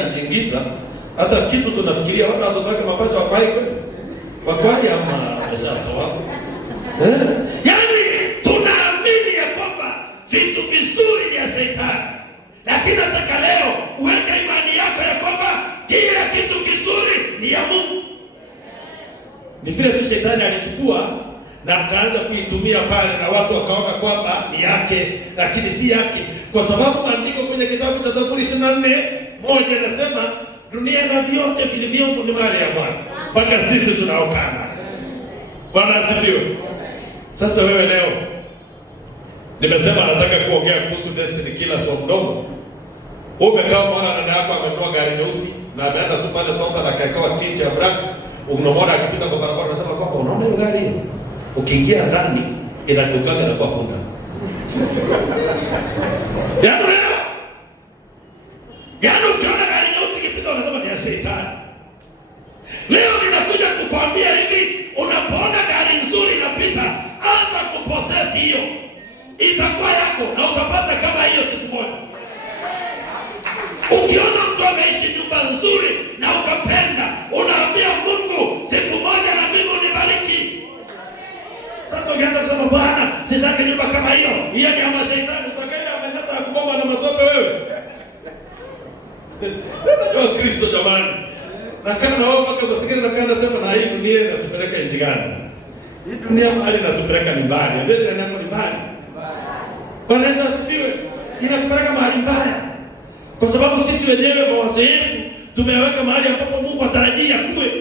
alijiingiza hata kitu tunafikiria wana watoto wake mapacha wakwai kweli. Wakwai ama ameshatoa. Yaani tunaamini ya kwamba vitu vizuri ni ya Shetani. Lakini nataka leo uweke imani yako ya kwamba kila kitu kizuri ni ya Mungu. Ni vile tu Shetani alichukua na akaanza kuitumia pale na watu wakaona kwamba ni yake, lakini si yake. Kwa sababu maandiko kwenye kitabu cha Zaburi 24:1 inasema dunia na vyote vilivyomo ni mali ya Bwana. Mpaka sisi tunaokana. Bwana asifiwe. Sasa wewe leo nimesema nataka kuongea kuhusu destiny kila sio mdomo. Umekaa mwana dada yako amenunua gari nyeusi na ameenda tu pale toka na kaekawa tint ya black. Unamwona akipita kwa barabara unasema kwamba unaona hiyo gari hiyo? Ukiingia ndani inageukaga na kuwa punda. Yaani ukiona gari nyeusi ikipita unasema ni ya Shetani. Leo ninakuja kukwambia hivi, unapoona gari nzuri inapita, anza kuposesi hiyo. Itakuwa yako na utapata kama hiyo siku moja. Ukiona mtu ameishi nyumba nzuri na ukapenda, unaambia Mungu siku moja na mimi unibariki. Sasa ukianza kusema Bwana, sitaki nyumba kama hiyo, hiyo ni ya Shetani, utakaye amejata kubomba na matope wewe. Ndio Kristo jamani. Na kama wao mpaka zasigiri na kana sema na hii dunia inatupeleka nchi gani? Hii dunia mahali inatupeleka ni mbali. Ndio ndio ni mbali. Bwana Yesu asifiwe. Inatupeleka mahali mbaya. Kwa sababu sisi wenyewe mawazo yetu tumeweka mahali ambapo Mungu atarajia kuwe.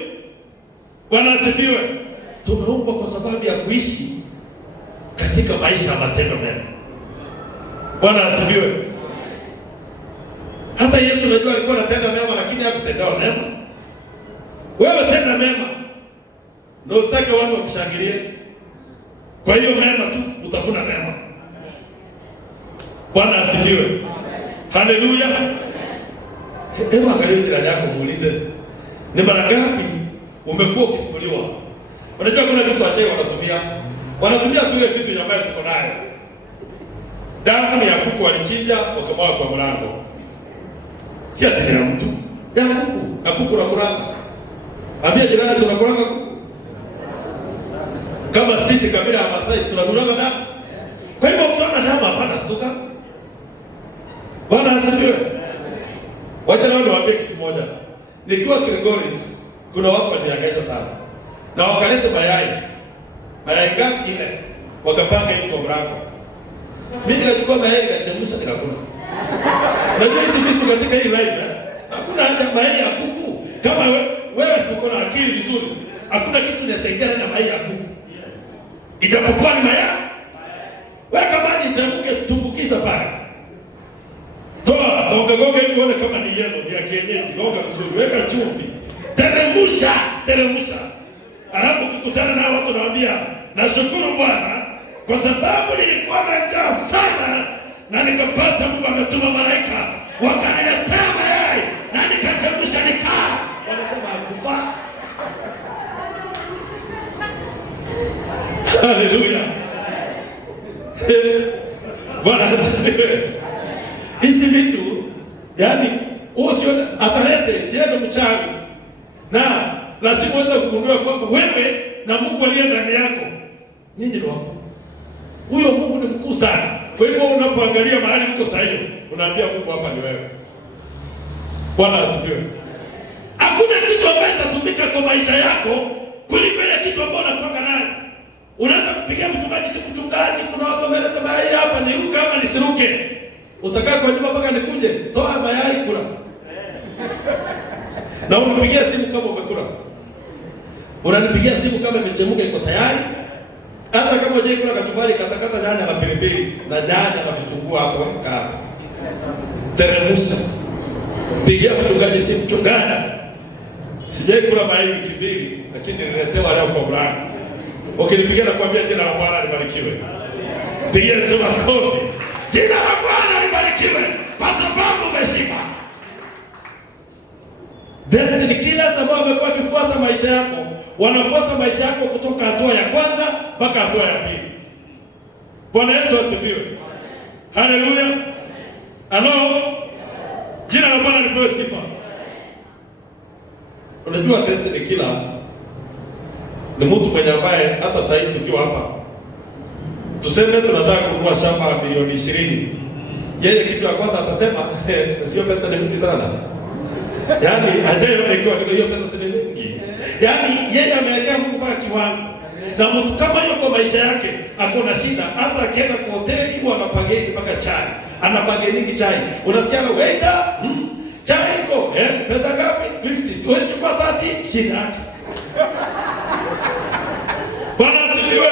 Bwana asifiwe. Tumeumbwa kwa sababu ya kuishi katika maisha ya matendo mema. Bwana asifiwe. Hata Yesu unajua alikuwa anatenda mema lakini hakutendewa mema. Wewe tenda mema ndio usitake watu wakushangilie. Kwa hiyo mema tu utafuna mema. Bwana asifiwe. Haleluya. Hebu angalia jirani yako muulize, ni mara ngapi umekuwa ukifuliwa? Unajua kuna kitu wachawi wanatumia tu ile vitu ambayo tuko nayo. Damu ya kuku walichinja wakamwaga kwa mlango. Si ati ya mtu. Ya kuku, kuku na kuranga. Ambia jirani tunakuranga kuku. Kama sisi kabila ya Masai tunakuranga damu. Kwa hivyo ukiona damu hapana stuka. Bwana asifiwe. Wacha leo niwaambie kitu moja. Nikiwa Kilgoris, kuna watu walihangaisha sana. Na wakaleta mayai. Mayai ngapi ile? Wakapanga hivi kwa mlango. Mimi nikachukua mayai nikachemsha nikakula. Najua hizi vitu katika hii live, hakuna haja mayai ya kuku. Kama wewe uko na akili vizuri, hakuna kitu kinasaidia na mayai ya kuku. Ijapokuwa ni mayai. Weka maji chemke tumbukiza pale. Toa, gonga hivi uone kama ni yellow, ni ya kienyeji, gonga vizuri, weka chumvi. Teremsha. Alafu ukikutana na watu naambia, nashukuru Bwana kwa sababu nilikuwa na njaa sana na nikapata Mungu ametuma malaika wakaniletea mayai na nikachemsha nikala. Wanasema hakufa. Haleluya. Bwana asifiwe. Hizi vitu yani usione atalete yeye mchawi. Na lazima uweze kugundua kwamba wewe na Mungu aliye ndani yako nyinyi ni wako. Huyo Mungu ni mkuu sana. Kwa hivyo unapoangalia mahali uko sahihi, unaambia Mungu hapa ni wewe. Bwana asifiwe. Hakuna kitu ambacho kitatumika kwa maisha yako kuliko ile kitu ambacho unapanga nayo. Unaweza kupigia mchungaji siku mchungaji, kuna watu wameleta mayai hapa, niruke ama nisiruke. Utakaa kwa nyumba mpaka nikuje, toa mayai kula. Na unipigia simu kama umekula. Unanipigia simu kama imechemka iko tayari. Hata kama je kuna kachumbari katakata nyanya na pilipili na nyanya na vitunguu hapo kaa. Teremsha. Pigia mchungaji simu mchungaji. Sijai kula mayai wiki mbili lakini niletewa leo kwa mlango. Ukinipigia na kuambia jina la Bwana libarikiwe. Pigia simu makofi. Jina la Bwana libarikiwe kwa sababu umeshiba. Destiny killers ambao wamekuwa kifuata maisha yako, wanafuata maisha yako kutoka hatua ya kwanza mpaka hatua ya pili. Bwana Yesu asifiwe. Haleluya. Halo. Jina la Bwana lipewe sifa. Unajua destiny killer ni mtu mwenye ambaye hata saa hizi tukiwa hapa tuseme tunataka kununua shamba milioni 20. Yeye kitu ya kwanza atasema sio pesa ni mingi sana. Yaani hajaona ikiwa hiyo pesa ni mingi. Yaani yeye amewekea Mungu kwa kiwango. Na mtu kama hiyo kwa maisha yake akona shida, hata akienda kwa hoteli huwa anapageni mpaka chai. Anapageni chai. Unasikia na waiter? Chai iko, pesa ngapi? 50. Siwezi kuchukua 30, shida yake. Bwana asifiwe.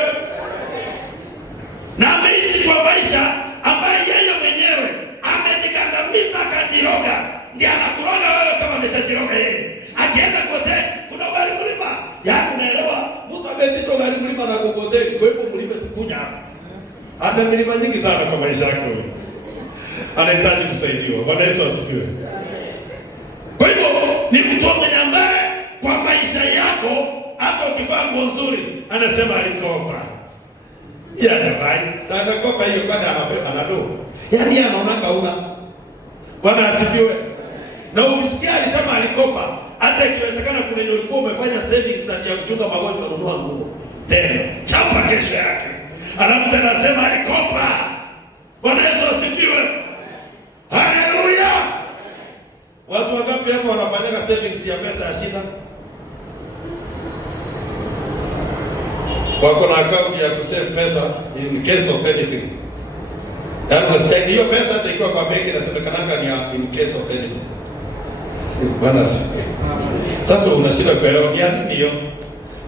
Na ameishi kwa maisha ambaye yeye mwenyewe amejikandamiza akajiroga. Ndiye anakuroga wewe kama ameshajiroga yeye. Akienda kwa hoteli, kuna ugali mlima. Yaani unaelewa, mtu ameticho ugali mlima na kwa hoteli, kwa hivyo mlima tukunya hapa. Ana milima nyingi sana kwa maisha yake. Anahitaji kusaidiwa. Bwana Yesu asifiwe. Kwa hivyo ni mtu ambaye kwa maisha yako hata ukivaa nguo nzuri anasema alikopa. Bai, sana kopa hiyo baada anapewa anado. Yaani anaona una. Bwana asifiwe. Na ukisikia alisema alikopa, hata ikiwezekana kuna yenye ulikuwa umefanya savings ya kuchunga magonjwa kununua nguo. Tena chapa kesho yake. Alafu tena anasema alikopa. Bwana Yesu asifiwe. Haleluya. Watu wangapi hapo wanafanya savings ya pesa ya shida? Wako na account ya kusave pesa in case of anything. Yaani unasikia hiyo pesa hata ikiwa kwa benki inasemekana ni in case of anything. Bwana asifiwe. Sasa unashinda kuelewa ni nini hiyo?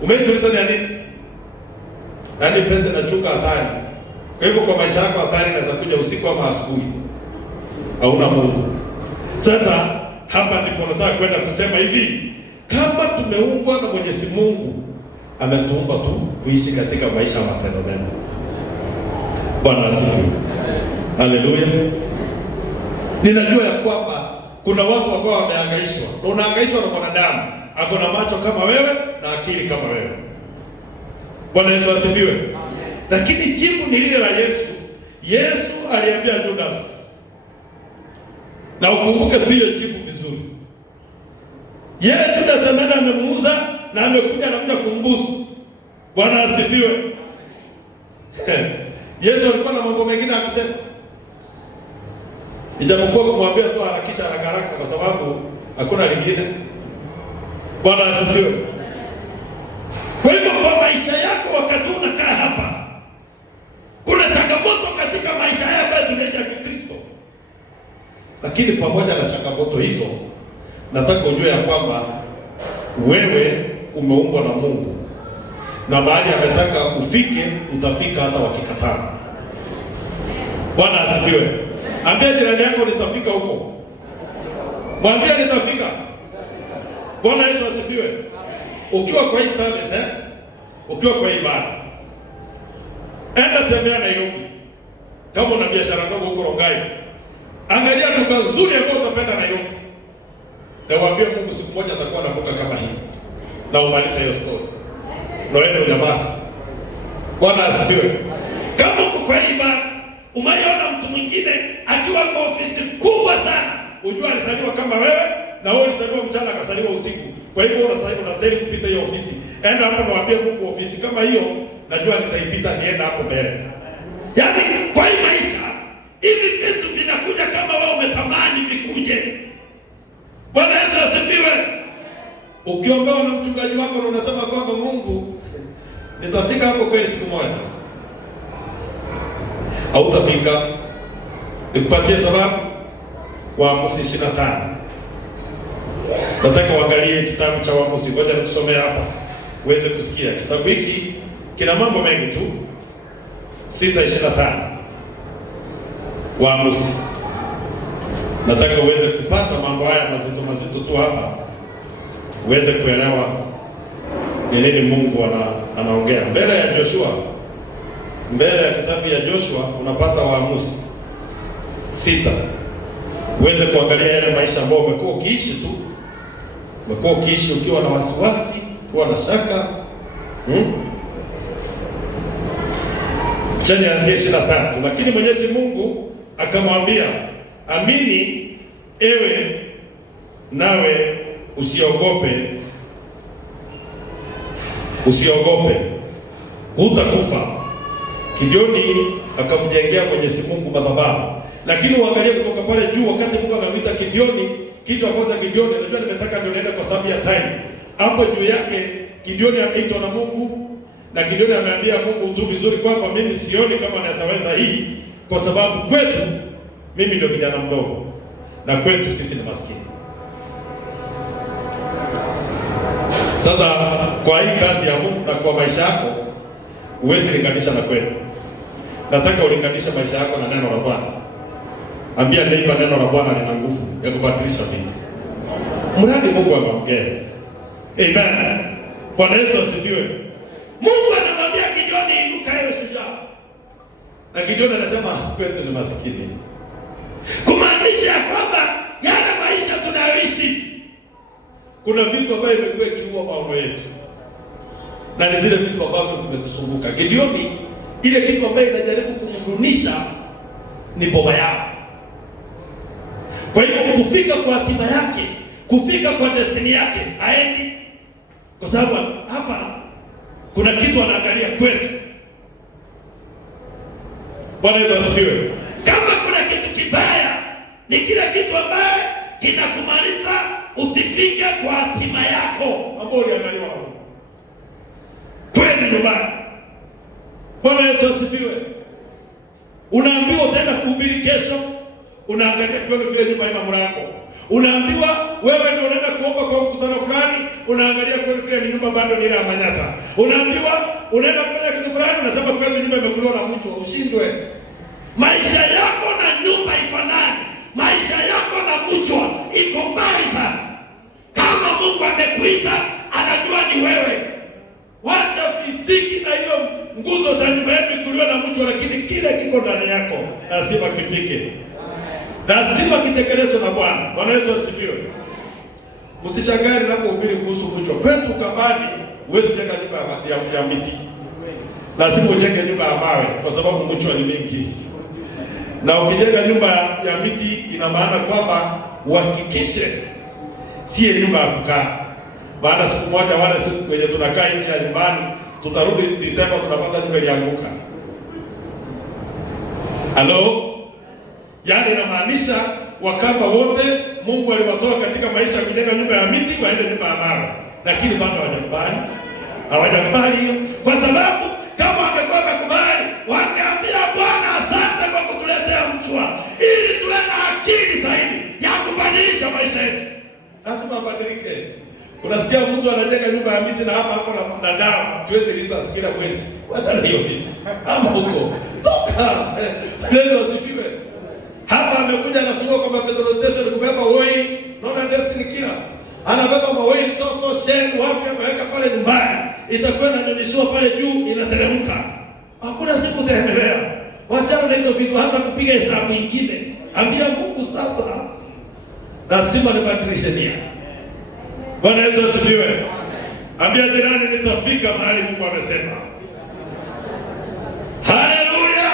Umejiuliza ni nini? Yaani pesa inachunga hatari. Kwa hivyo kwa maisha yako hatari inaweza kuja usiku ama asubuhi. Hauna Mungu. Sasa hapa ndipo nataka kwenda kusema hivi, kama tumeumbwa na Mwenyezi Mungu ametuumba tu kuishi katika maisha matendo mema. Bwana asifiwe. Haleluya. Ninajua ya kwamba kuna watu ambao wamehangaishwa. Na unahangaishwa na mwanadamu, ako na macho kama wewe na akili kama wewe. Bwana Yesu asifiwe. Lakini jibu ni lile la Yesu. Yesu aliambia Judas. Na ukumbuke tu hiyo jibu vizuri. Yeye Judas amemuuza na amekuja kumbusu. Bwana asifiwe. Yesu alikuwa na mambo mengine ya kusema. Ijapokuwa kumwambia tu harakisha haraka kwa sababu hakuna lingine. Bwana asifiwe. Kwa hivyo kwa maisha yako wakati unakaa hapa, kuna changamoto katika maisha yako ya tunaishi Kikristo. Lakini pamoja na changamoto hizo, nataka ujue ya kwamba wewe umeumbwa na Mungu. Na mahali ametaka ufike, utafika hata wakikataa. Bwana asifiwe. Ambia jirani yako nitafika huko. Mwambie nitafika. Bwana Yesu asifiwe. Ukiwa kwa hii service, ukiwa kwa ibada, enda tembea Nairobi. Kama una biashara ndogo huko Rongai, angalia duka nzuri ambayo utapenda Nairobi. Na waambie Mungu siku moja atakuwa na duka kama hii. Na umalize hiyo story. Na wewe unyamaza. Bwana asifiwe. Kama uko kwa ibada, umeona mtu mwingine akiwa kwa ofisi kubwa sana, unajua alizaliwa kama wewe na wewe ulizaliwa mchana akazaliwa usiku. Kwa hivyo unastahili kupita hiyo ofisi. Enda hapo na waambie Mungu ofisi kama hiyo najua nitaipita nienda hapo mbele. Yaani kwa hii maisha hivi vitu vinakuja kama wewe umetamani vikuje. Bwana Yesu asifiwe. Ukiombewa na mchungaji wako na unasema kwamba Mungu nitafika hapo kweli siku moja, hautafika. Nikupatie sababu. Waamuzi 25. Nataka uangalie kitabu cha Waamuzi. Ngoja nikusomea hapa uweze kusikia. Kitabu hiki kina mambo mengi tu. 6:25. Waamuzi. Nataka uweze kupata mambo haya mazito tu hapa, uweze kuelewa ni nini Mungu anaongea. Mbele ya Joshua, mbele ya kitabu ya Joshua unapata Waamuzi 6. Uweze kuangalia yale maisha ambayo umekuwa ukiishi tu. Umekuwa ukiishi ukiwa na wasiwasi, ukiwa na shaka. Chani ya 23. Lakini Mwenyezi Mungu akamwambia, amini ewe nawe usiogope usiogope, hutakufa. Gideoni akamjengea Mwenyezi Mungu madhabahu. Lakini uangalie kutoka pale juu, wakati Mungu amemwita Gideoni, kitu cha kwanza Gideoni, najua nimetaka ndio naenda kwa sababu ya time. Hapo juu yake Gideoni ameitwa na Mungu, na Gideoni ameambia Mungu tu vizuri kwamba mimi sioni kama naweza hii, kwa sababu kwetu mimi ndio kijana mdogo na kwetu sisi ni maskini. Sasa kwa hii kazi ya Mungu na kwa maisha yako huwezi linganisha na kwetu. Nataka ulinganisha maisha yako na neno la Bwana. Ambia neighbor, neno la Bwana lina nguvu ya kubadilisha vitu. Mradi Mungu ameongea. Amen. Bwana Yesu asifiwe. Mungu anamwambia Gideoni, inuka ewe shujaa. Na Gideoni anasema kwetu ni maskini. Kumaanisha kwamba yale maisha tunayoishi, kuna vitu ambavyo imekuwa ikiua maono yetu. Na ni zile vitu ambavyo vimetusumbuka. Gideoni, ile kitu ambayo inajaribu kumdunisha ni boma yao. Kwa hiyo kufika kwa hatima yake, kufika kwa destiny yake, aendi. Kwa sababu hapa kuna kitu anaangalia kwetu. Bwana Yesu asifiwe. Kama kuna kitu kibaya, ni kile kitu ambaye kinakumaliza usifike kwa hatima yako ambayo uliangaliwa kweli nyumbani. Bwana Yesu asifiwe. Unaambiwa utaenda kuhubiri kesho, unaangalia kweli vile nyumba ina mlango. Unaambiwa wewe ndio unaenda kuomba kwa mkutano fulani, unaangalia kweli vile ni nyumba bado ni ya manyata. Unaambiwa unaenda kufanya kitu fulani, unasema kweli nyumba imekuliwa na mchwa, ushindwe. Maisha yako na nyumba ifanani. Maisha yako na mchwa iko mbali sana. Kama Mungu amekuita, anajua ni wewe. Wacha fiziki na hiyo nguzo za nyumba yako kuliwa na mchwa, lakini kile kiko ndani yako lazima kifike. Lazima kitekelezwe na Bwana. Bwana Yesu asifiwe. Usishangae ninapohubiri kuhusu mchwa. Kwetu Kambani huwezi jenga nyumba ya miti. Lazima ujenge nyumba ya mawe kwa sababu mchwa ni mingi. Na ukijenga nyumba ya miti ina maana kwamba uhakikishe si nyumba ya kukaa. Baada siku moja wale siku kwenye tunakaa nje ya nyumbani, tutarudi Disemba tunapata nyumba ilianguka. Halo? Yaani inamaanisha Wakamba wote Mungu aliwatoa katika maisha ya kujenga nyumba ya miti waende nyumba ya mawe. Lakini bado hawajakubali. Hawajakubali hiyo. Kwa sababu kama wangekuwa wamekubali, wangeambia Bwana asante kwa kutuletea mchwa ili tuwe na akili zaidi ya kubadilisha maisha yetu. Lazima abadilike. Unasikia mtu anajenga nyumba ya miti na hapa hapo na dawa 20 liters kila mwezi. Wacha hiyo vitu. Ama huko. Toka. Leo usifiwe. Hapa amekuja na sio kwa petrol station kubeba woi, naona destiny kila. Anabeba mawoi toto shen wapi ameweka pale nyumbani. Itakuwa inanyonyeshwa pale juu inateremka. Hakuna siku utaendelea. Wacha na hizo vitu, hata kupiga hesabu nyingine. Ambia Mungu sasa lazima nibadilishe nia. Bwana Yesu asifiwe. Ambia jirani nitafika mahali Mungu amesema. Haleluya.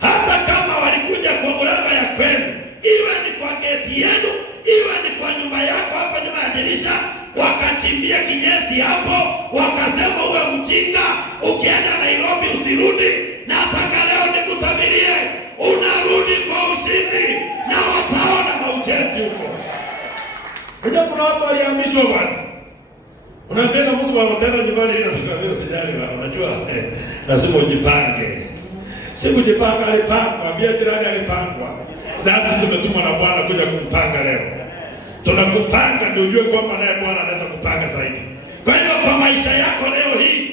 Hata kama walikuja kwa mlango ya kwenu, iwe ni kwa geti yenu, iwe ni kwa nyumba yako hapa nyuma ya dirisha, wakachimbia kinyesi hapo, wakasema uwe mjinga, ukienda Nairobi usirudi, na nataka leo nikutabirie, unarudi kwa ushindi na wataona maujenzi huko. Unajua kuna watu walihamishwa bwana. Unaambia mtu wa hoteli nyumbani ile ndio sijali bwana. Unajua lazima ujipange. Si kujipanga, alipangwa, ambia jirani alipangwa. Na sisi tumetumwa na Bwana kuja kumpanga leo. Tunakupanga ndio ujue kwamba naye Bwana anaweza kupanga zaidi. Kwa hiyo kwa maisha yako leo hii,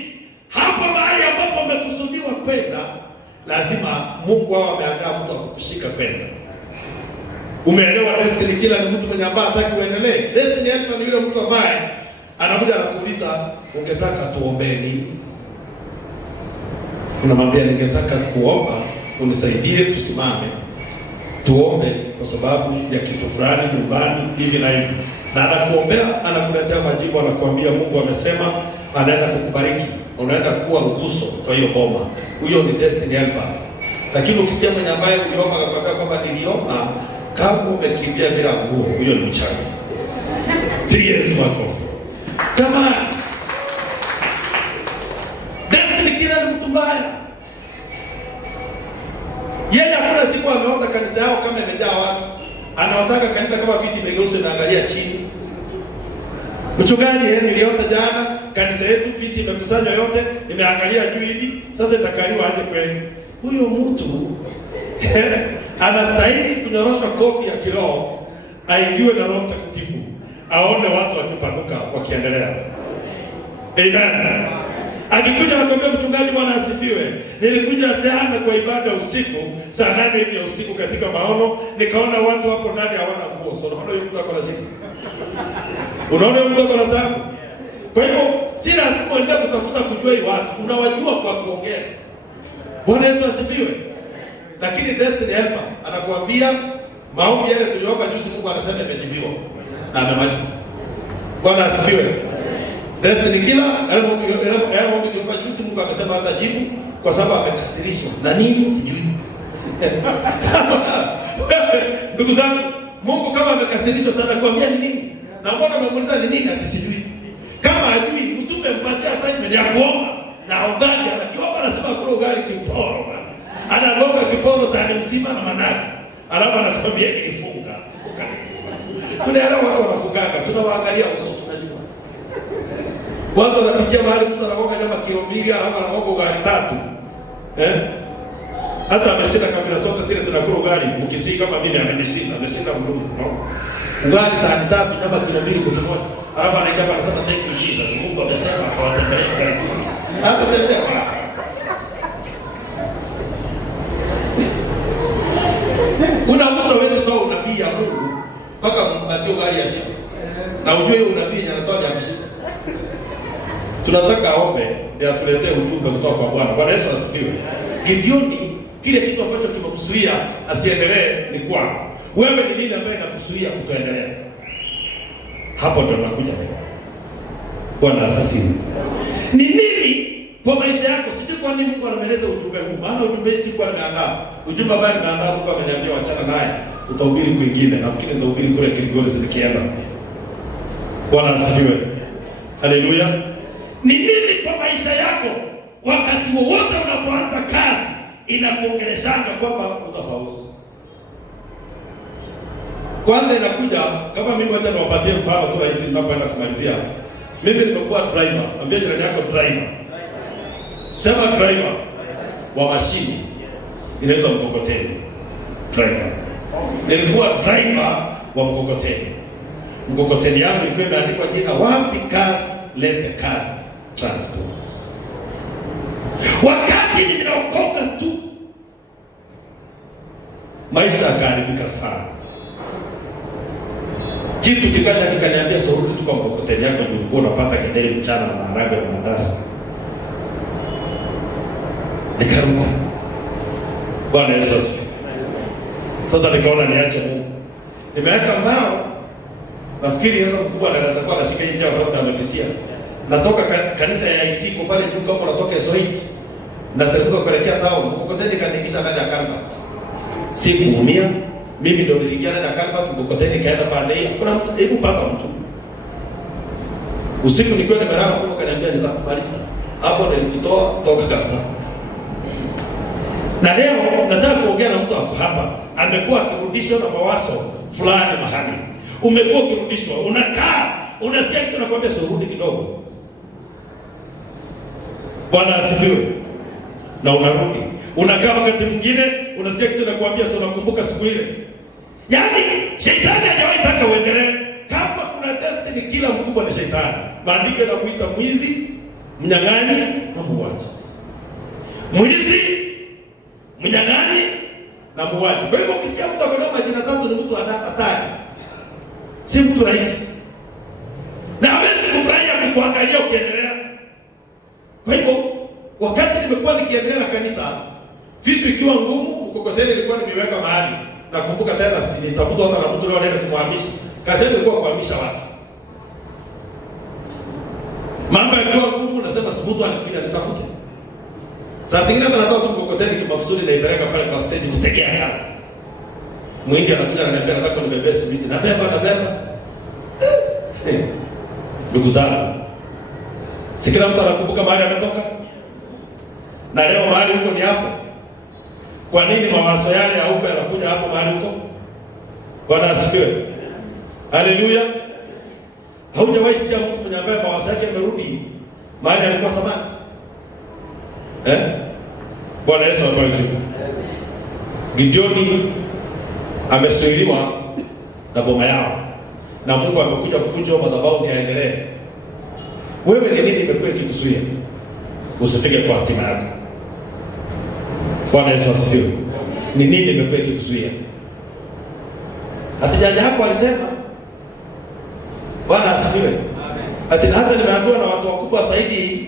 hapo mahali ambapo umekusudiwa kwenda, lazima Mungu wao ameandaa mtu akukushika kwenda. Umeelewa destiny kila ni mtu mwenye ambaye hataki uendelee. Destiny yako ni yule mtu ambaye anakuja anakuuliza ungetaka tuombee nini? Unamwambia ningetaka kuomba unisaidie tusimame tuombe kwa sababu ya kitu fulani nyumbani hivi na hivi. Na anakuombea, anakuletea majibu, anakuambia Mungu amesema anaenda kukubariki. Unaenda kuwa nguzo kwa hiyo boma. Huyo ni destiny helper. Lakini ukisikia mwenye ambaye uliomba akakwambia kwamba niliomba kama umekimbia bila nguo, huyo ni mchawi. Piga Yesu wako. Jamani, Hakuna siku ameota kanisa yao kama imejaa watu. Anaotaka kanisa kama viti imegeuzwa inaangalia chini. Mchungaji, niliota jana kanisa yetu viti imekusanywa yote, imeangalia juu hivi, sasa itakaliwa aje kweli? Huyo mtu anastahili kunyoroshwa kofi ya kiroho, aingiwe na Roho Mtakatifu, aone watu wakipanuka wakiendelea. Amen. Akikuja nakwambia, mchungaji, Bwana asifiwe, nilikuja jana kwa ibada usiku saa 8 hivi ya usiku katika maono, nikaona watu wako ndani hawana nguo. So unaona huyo mtu ako na shida. Unaona huyo mtu ako na taabu. Kwa hivyo si lazima uende kutafuta kujua hii watu, unawajua kwa kuongea. Bwana Yesu asifiwe. Lakini destiny helper anakuambia maombi yale tuliomba juzi, Mungu anasema imejibiwa na amemaliza. Bwana asifiwe. Destiny kila maombi tuliomba juzi, Mungu amesema hatajibu kwa sababu amekasirishwa na nini sijui. Ndugu zangu, Mungu kama amekasirishwa sana kuambia ni nini? Na mbona unamuuliza ni nini ati sijui? Kama ajui, mtume mpatia assignment ya kuomba na ugali, anakiomba anasema kula ugali kiporo. Anagonga kiporo saa mzima na manani. Alafu anakwambia ilifunga. Tunaelewa watu wanafungaga, tunawaangalia uso tunajua. Watu wanapitia mahali mtu anagonga kama kilo 2, alafu anagonga ugali 3. Hata ameshinda kabila zote zile zinakula ugali, ukisii kama mimi ameshinda mdumu. Ugali saa 3 kama kilo 2 kwa moja. Alafu anaika anasema thank you Jesus. Mungu amesema akawatembelea ugali. Hata tembea. Kuna mtu hawezi toa unabii ya Mungu mpaka mpatie ugali ya shida. Na ujue hiyo unabii anatoa ya mshida. Tunataka aombe ndio atuletee ujumbe kutoka kwa Bwana. Bwana Yesu asifiwe. Gideoni, kile kitu ambacho kimemzuia asiendelee ni kwako. Wewe ni nini ambaye inakuzuia kutoendelea? Hapo ndio nakuja leo. Bwana asifiwe. Ni nini kwa maisha yako? Sijui kwa nini Mungu ameleta ujumbe huu. Maana ujumbe si kwa nimeandaa. Ujumbe ambao nimeandaa Mungu ameniambia wachana naye. Utahubiri kwingine. Nafikiri nitahubiri kule Kilgore nikienda. Bwana asifiwe. Haleluya. Ni nini kwa maisha yako wakati wowote unapoanza kazi inakuongeleshanga kwamba utafaulu? Kwanza inakuja kama mimi wacha niwapatie mfano tu rahisi ninapoenda kumalizia. Mimi nimekuwa driver. Ambia jirani yako driver. Sema driver wa mashini inaitwa mkokoteni. Driver. Nilikuwa driver wa mkokoteni. Mkokoteni yangu ilikuwa imeandikwa jina wapi kazi lete kazi transporters. Wakati ninaokoka tu maisha yakaharibika sana. Kitu kikaja kikaniambia sorudi tu kwa mkokoteni yako ndio ulikuwa unapata kederi mchana na maharagwe na mandazi. Nikarudi. Bwana Yesu asifiwe. Sasa nikaona niache Mungu. Nimeweka mbao. Nafikiri Yesu mkubwa anaweza kuwa anashika hii njia sababu amepitia. Natoka kanisa ya IC kwa pale juu kama unatoka Soit. Nateremka kuelekea town. Mkokoteni kaniingisha ndani ya Calvert. Sikuumia. Mimi ndio niliingia ndani ya Calvert, mkokoteni kaenda pande hiyo. Kuna mtu hebu pata mtu. Usiku nikiwa nimelala huko kaniambia nitakumaliza. Hapo nilikutoa toka kabisa. Na leo nataka kuongea na mtu hapo hapa. Amekuwa akirudishwa na mawazo fulani mahali. Umekuwa ukirudishwa, unakaa, unasikia kitu nakwambia surudi kidogo. Bwana asifiwe. Na unarudi. Unakaa wakati mwingine, unasikia kitu nakwambia sio unakumbuka siku ile. Yaani shetani hajawahi taka uendelee. Kama kuna destiny kila mkubwa ni shetani. Maandiko yanamuita mwizi, mnyang'anyi na muuaji. Mwizi, mnyang'anyi na muuaji. Kwa hivyo ukisikia mtu akonao majina 3 ni mtu hatari. Si mtu rahisi. Na hawezi kufurahia kukuangalia ukiendelea. Kwa hivyo, wakati nimekuwa nikiendelea na kanisa, vitu ikiwa ngumu, mkokoteni nilikuwa nimeweka mahali. Nakumbuka tena nitafuta hata na mtu leo anaenda kumhamisha. Kazi yangu ilikuwa kuhamisha watu. Mambo yakiwa ngumu nasema mtu anakuja nitafute. Saa zingine hata natoa tu mkokoteni kimakusudi na ipeleka pale kwa stage kutegea kazi. Mwingi anakuja ananiambia nataka nibebe simiti. Nabeba. Ndugu zangu. Si kila mtu anakumbuka mahali ametoka. Na leo mahali huko ni hapo. Kwa nini mawazo yale ya huko yanakuja hapo mahali huko? Bwana asifiwe. Haleluya. Haujawahi sikia mtu mwenye ambaye mawazo yake yamerudi mahali alikuwa zamani? Bwana Yesu apewe sifa. Gideoni amesuiliwa na boma yao, na Mungu amekuja kuvunja madhabahu ni aendelee. Wewe ni nini imekuwa ikikuzuia usifike kwa hatima yako? Bwana Yesu asifiwe. Ni nini imekuwa ikikuzuia? Hata jaji hapo alisema, Bwana asifiwe. Hata nimeambiwa na watu wakubwa zaidi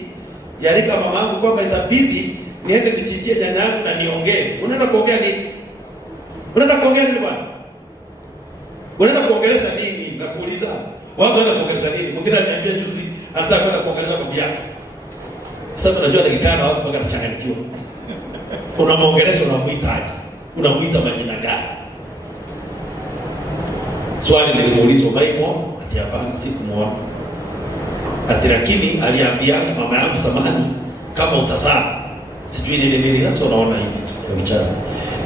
ya rika mama yangu kwamba itabidi niende nichinjie nyanya yangu na niongee. Unaenda kuongea nini? Unaenda kuongea nini bwana? Unaenda kuongelesha nini? Na kuuliza. Wao wanaenda kuongelesha nini? Mwingine aliniambia juzi anataka kwenda kuongelesha bibi yake. Sasa unajua nikikaa na watu mpaka nachanganyikiwa. Unamuongelesha, unamuitaje? Unamuita majina gani? Swali nilimuuliza Maimo, ati hapana sikumuona. Ati lakini aliambia mama yangu zamani kama utazaa sijui nini hasa unaona hivi kwa mchana.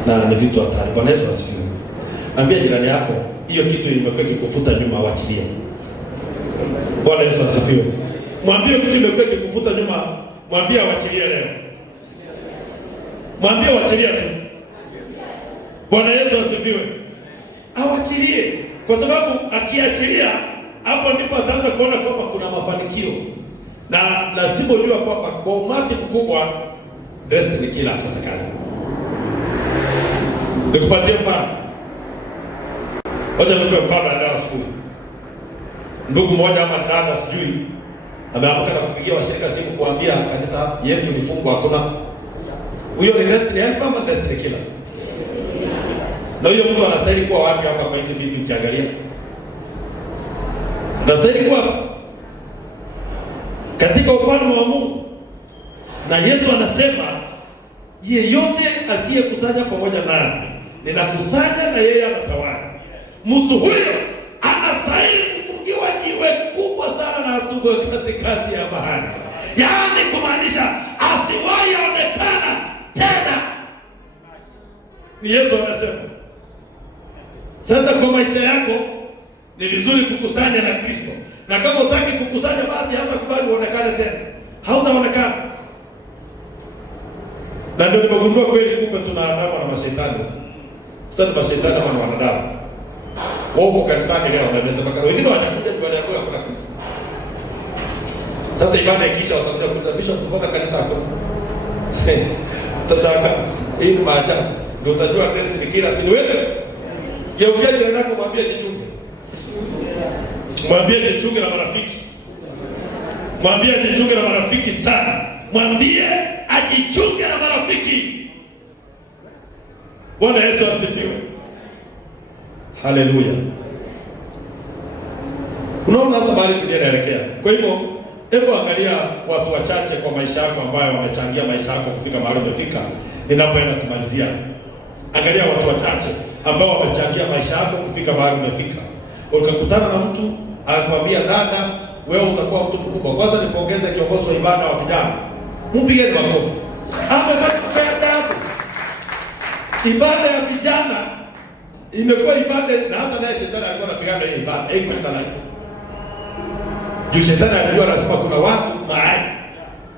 Na ni vitu hatari. Bwana Yesu asifiwe. Ambia jirani yako hiyo kitu imekuwa ikikufuta nyuma, waachilie. Bwana Yesu asifiwe. Mwambie kitu imekuwa ikikufuta nyuma, mwambie waachilie leo. Mwambie waachilie tu. Bwana Yesu asifiwe. Awachilie, kwa sababu akiachilia hapo ndipo ataanza kuona kwamba kuna mafanikio. Na lazima ujue kwamba kwa umati mkubwa destiny kila kosekana. Nikupatie mfano. Wacha nikupe mfano ndio asubuhi. Ndugu mmoja ama dada sijui ameamka na kupigia washirika simu kuambia kanisa yetu ni fungu hakuna. Huyo ni destiny helper ama destiny killer? Na huyo mtu anastahili kuwa wapi hapa kwa hizo vitu ukiangalia? Anastahili kuwa katika ufalme wa Mungu. Na Yesu anasema yeyote asiyekusanya pamoja nami ninakusanya na yeye anatawala. Mtu huyo anastahili kufungiwa jiwe kubwa sana na atupwe katikati ya bahari. Yaani kumaanisha asiwahi onekana tena. Ni Yesu anasema. Sasa kwa maisha yako ni vizuri kukusanya na Kristo. Na kama utaki kukusanya basi hautakubali uonekane tena. Hautaonekana. Na ndio nimegundua kweli kumbe tunaandama na mashetani. Sasa mashetani kama wanadamu. Wao kanisani leo wanasema kama wengine wanakuja kwa leo kwa kanisa. Sasa ibada ikisha watakuja kuuliza kutoka kanisa hapo. Tasaka hii ni maajabu. Ndio utajua destiny kila si wewe. Geukia jirani yako mwambie jichunge. Mwambie jichunge na marafiki. Mwambie jichunge na marafiki sana. Mwambie ajichunge na marafiki. Bwana Yesu asifiwe. Haleluya. Unaona sasa mahali dunia inaelekea. Kwa hivyo, hebu angalia watu wachache kwa maisha yako ambayo wamechangia maisha yako kufika mahali umefika. Ninapoenda kumalizia. Angalia watu wachache ambao wamechangia maisha yako kufika mahali umefika. Ukakutana na mtu akwambia dada, wewe utakuwa mtu mkubwa. Kwanza nipongeze kiongozi wa ibada wa vijana. Mpigeni makofi. Amefanya ajabu. Ibada ya vijana imekuwa ibada na hata naye shetani alikuwa anapigana hii ibada. Kwenda nayo. Juu shetani alijua lazima kuna watu mahali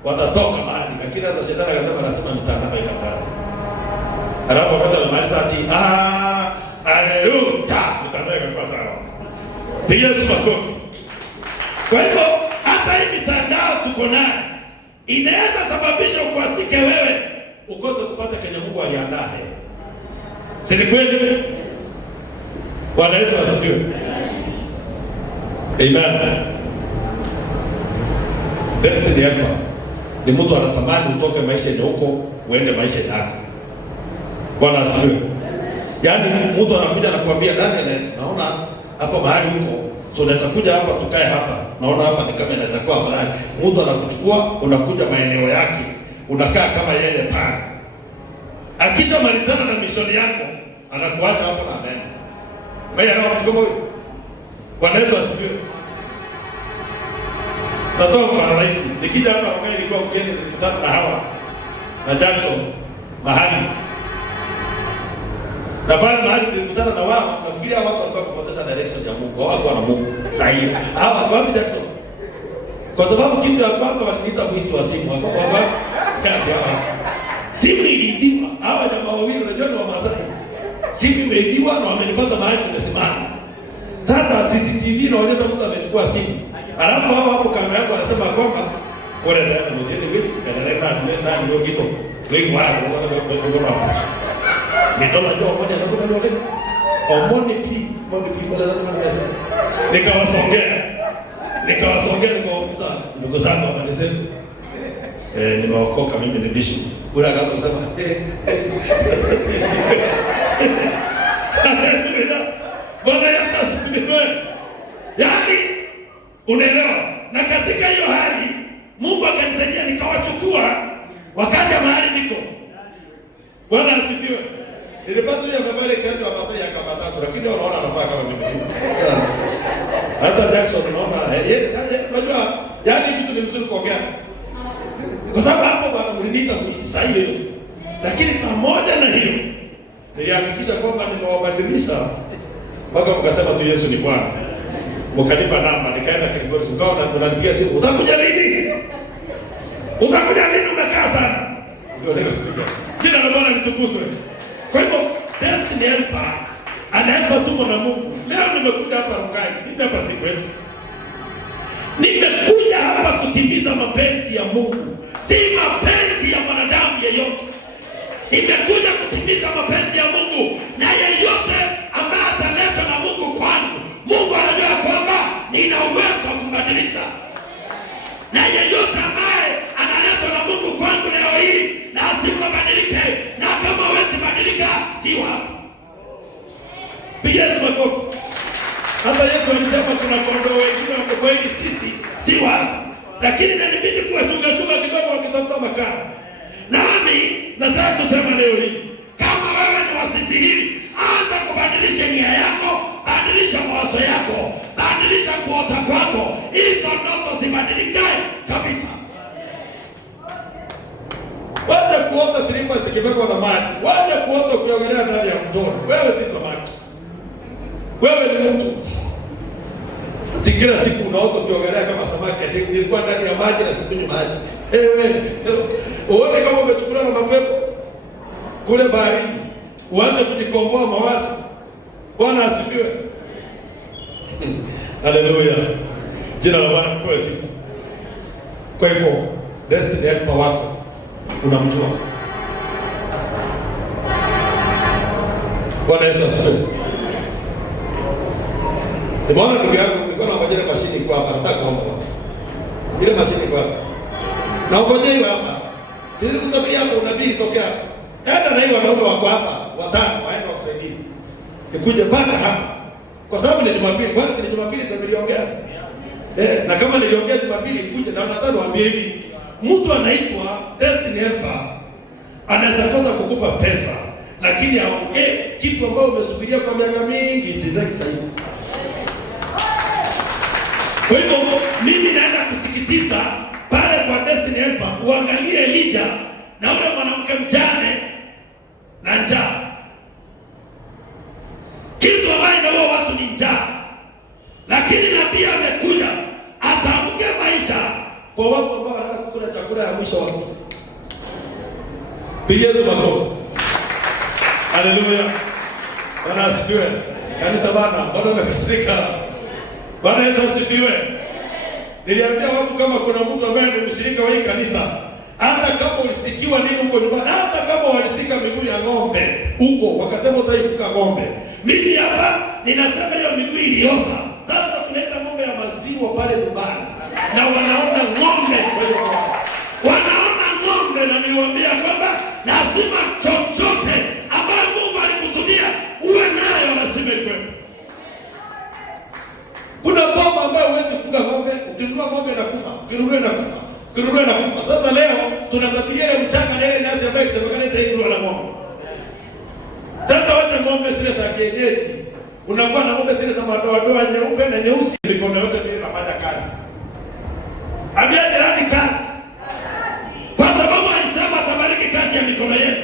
watatoka mahali, lakini sasa shetani akasema lazima mitandao ikatane. Alafu wakati alimaliza ati haleluya, mitandao ikakuwa sawa. Piga makofi. Kwa hivyo hata hii mitandao tuko nayo inaweza sababisha ukwasike wewe ukose kupata kenye Mungu aliandaa. Si ni kweli? Bwana Yesu asifiwe. Amen. Destiny hapa ni mtu anatamani utoke maisha ya huko uende maisha yako. Bwana asifiwe. Yaani mtu anakuja anakuambia nani naona hapa mahali huko, so unaweza kuja hapa tukae hapa. Naona hapa ni kama inaweza kuwa afadhali. Mtu anakuchukua unakuja maeneo yake, unakaa kama yeye pale. Akishamalizana na mishoni yako, anakuacha hapo na amen. Wewe anaona mtu kama huyo. Bwana Yesu asifiwe. Natoa mfano rahisi. Nikija hapa wakati nilikuwa mgeni nilikutana na Hawa na Jackson mahali. Na pale mahali nilikutana na wao, nafikiria watu walikuwa kupoteza direction ya Mungu. Wao wana Mungu. Sahihi. Hawa kwa wapi Jackson? Kwa sababu kitu ya kwanza waliniita mwizi wa simu. Wakawa simu iliibiwa. Hawa jamaa wawili unajua ni wa Masai. Simu imeibiwa na wamenipata mahali nimesimama. Sasa CCTV inaonyesha mtu amechukua simu. Alafu hao hapo kando yangu wanasema kwamba kwa ndio ndio ndio ndio kitu. Wengi wao wanaona ndio najua mmoja anakuwa ndio leo. Omoni pia wala lazima pesa. Nikawasongea nikawauliza ndugu zangu walisema nimeokoka mimi ni bishop. Ule akaanza kusema Bwana Yesu asifiwe. Yaani unaelewa? Na katika hiyo hali Mungu akanisaidia nikawachukua wakaja mahali niko. Bwana asifiwe. Nilipata hiyo habari kando ya Masai akamatatu lakini wanaona anafaa kama mimi. Hata Jackson unaona yeye sasa unajua yaani kitu ni mzuri kuongea. Kwa sababu hapo bwana mliniita mwizi sahihi. Lakini pamoja na hiyo nilihakikisha kwamba nimewabadilisha mpaka mkasema tu Yesu ni Bwana. Mkanipa namba nikaenda Kilgoris mkao na unanipigia simu utakuja lini? Utakuja lini umekaa sana? Ndio leo kuja. Jina la Bwana litukuzwe. Kwa hivyo destiny helper anaweza tumwa na Mungu. Leo nimekuja hapa Rongai, ndio hapa siku yetu. Nimekuja hapa kutimiza mapenzi ya Mungu, si mapenzi ya mwanadamu yeyote. Nimekuja kutimiza mapenzi ya Mungu, na yeyote ambaye ataletwa na Mungu kwangu, Mungu anajua kwamba nina uwezo wa kumbadilisha. Na yeyote ambaye analetwa na Mungu kwangu leo hii, lazima badilike, na kama huwezi badilika, siwa hapa. Piga Yesu makofi. Hata Yesu alisema kuna kondoo wengine wako kweli sisi si hapa. Lakini inabidi kuwachunga kidogo wakitafuta makaa. Nami nataka kusema leo hii, kama wewe ni wasisi hii, anza kubadilisha nia yako, badilisha mawazo yako, badilisha kuota kwako. Hizo ndoto zibadilike kabisa. Wacha kuota silipa sikibebwa na maji. Wacha kuota ukiogelea ndani ya mtoni. Wewe si samaki. Wewe ni mtu. Kila siku unaota ukiogelea kama samaki. Nilikuwa ndani ya maji na sikunywi maji. Uone kama umetukula na mapepo kule baharini. Uanze kujikomboa mawazo. Bwana asifiwe. Haleluya. Jina la Bwana lipewe sifa. Kwa hivyo destiny helper wako unamjua. Bwana Yesu asifiwe. Bwana ndugu yangu nilikuwa na ngojea mashini kwa hapa, nataka kuomba. Ile mashini kwa hapa. Na ngojea hiyo hapa. Sisi tutabiri hapo unabii tokea. Hata na hiyo wanaume wako hapa, watano waende wakusaidie. Nikuje mpaka hapa. Kwa sababu ni Jumapili, kwani ni Jumapili ndio niliongea. Na kama niliongea Jumapili ikuje na nataka niwaambie hivi. Mtu anaitwa destiny helper anaweza kosa kukupa pesa, lakini aongee kitu ambacho umesubiria kwa miaka mingi itendeke sahihi. Kwa hivyo mimi naenda kusikitiza pale kwa destiny helper, uangalie Elijah na ule mwanamke mjane na njaa. Kitu ambacho ndio watu ni njaa. Lakini nabii amekuja atamke maisha kwa watu ambao wanataka kukula chakula ya mwisho wa kufa. Piga Yesu makofi. Haleluya. Bwana asifiwe. Kanisa bana, bado umekasirika. Bwana Yesu asifiwe. Niliambia watu kama kuna mtu ambaye ni mshirika wa hii kanisa, hata kama ulisikiwa nini huko nyumbani, hata kama walisika miguu ya ng'ombe huko, wakasema utaifuka ng'ombe. Mimi hapa ninasema hiyo miguu ilioza. Sasa tunaleta ng'ombe ya maziwa pale nyumbani. Na wanaona ng'ombe wanaona ng'ombe, na niwaambia kwamba lazima chochote ambayo Mungu alikusudia uwe nayo lazima ikwepo. Kuna bomba ambayo huwezi kufuga ng'ombe, ukinunua ng'ombe na kufa, ukinunua na kufa, ukinunua na kufa. Sasa leo tunatakiria ile mchanga na ile nyasi ambayo isemekana itainua na ng'ombe. Sasa wacha ng'ombe zile za kienyeji. Unakuwa na ng'ombe zile za madoa nyeupe na nyeusi, mikono yote mbili inafanya kazi. Ambia jirani kazi. Kwa sababu alisema atabariki kazi ya mikono yetu.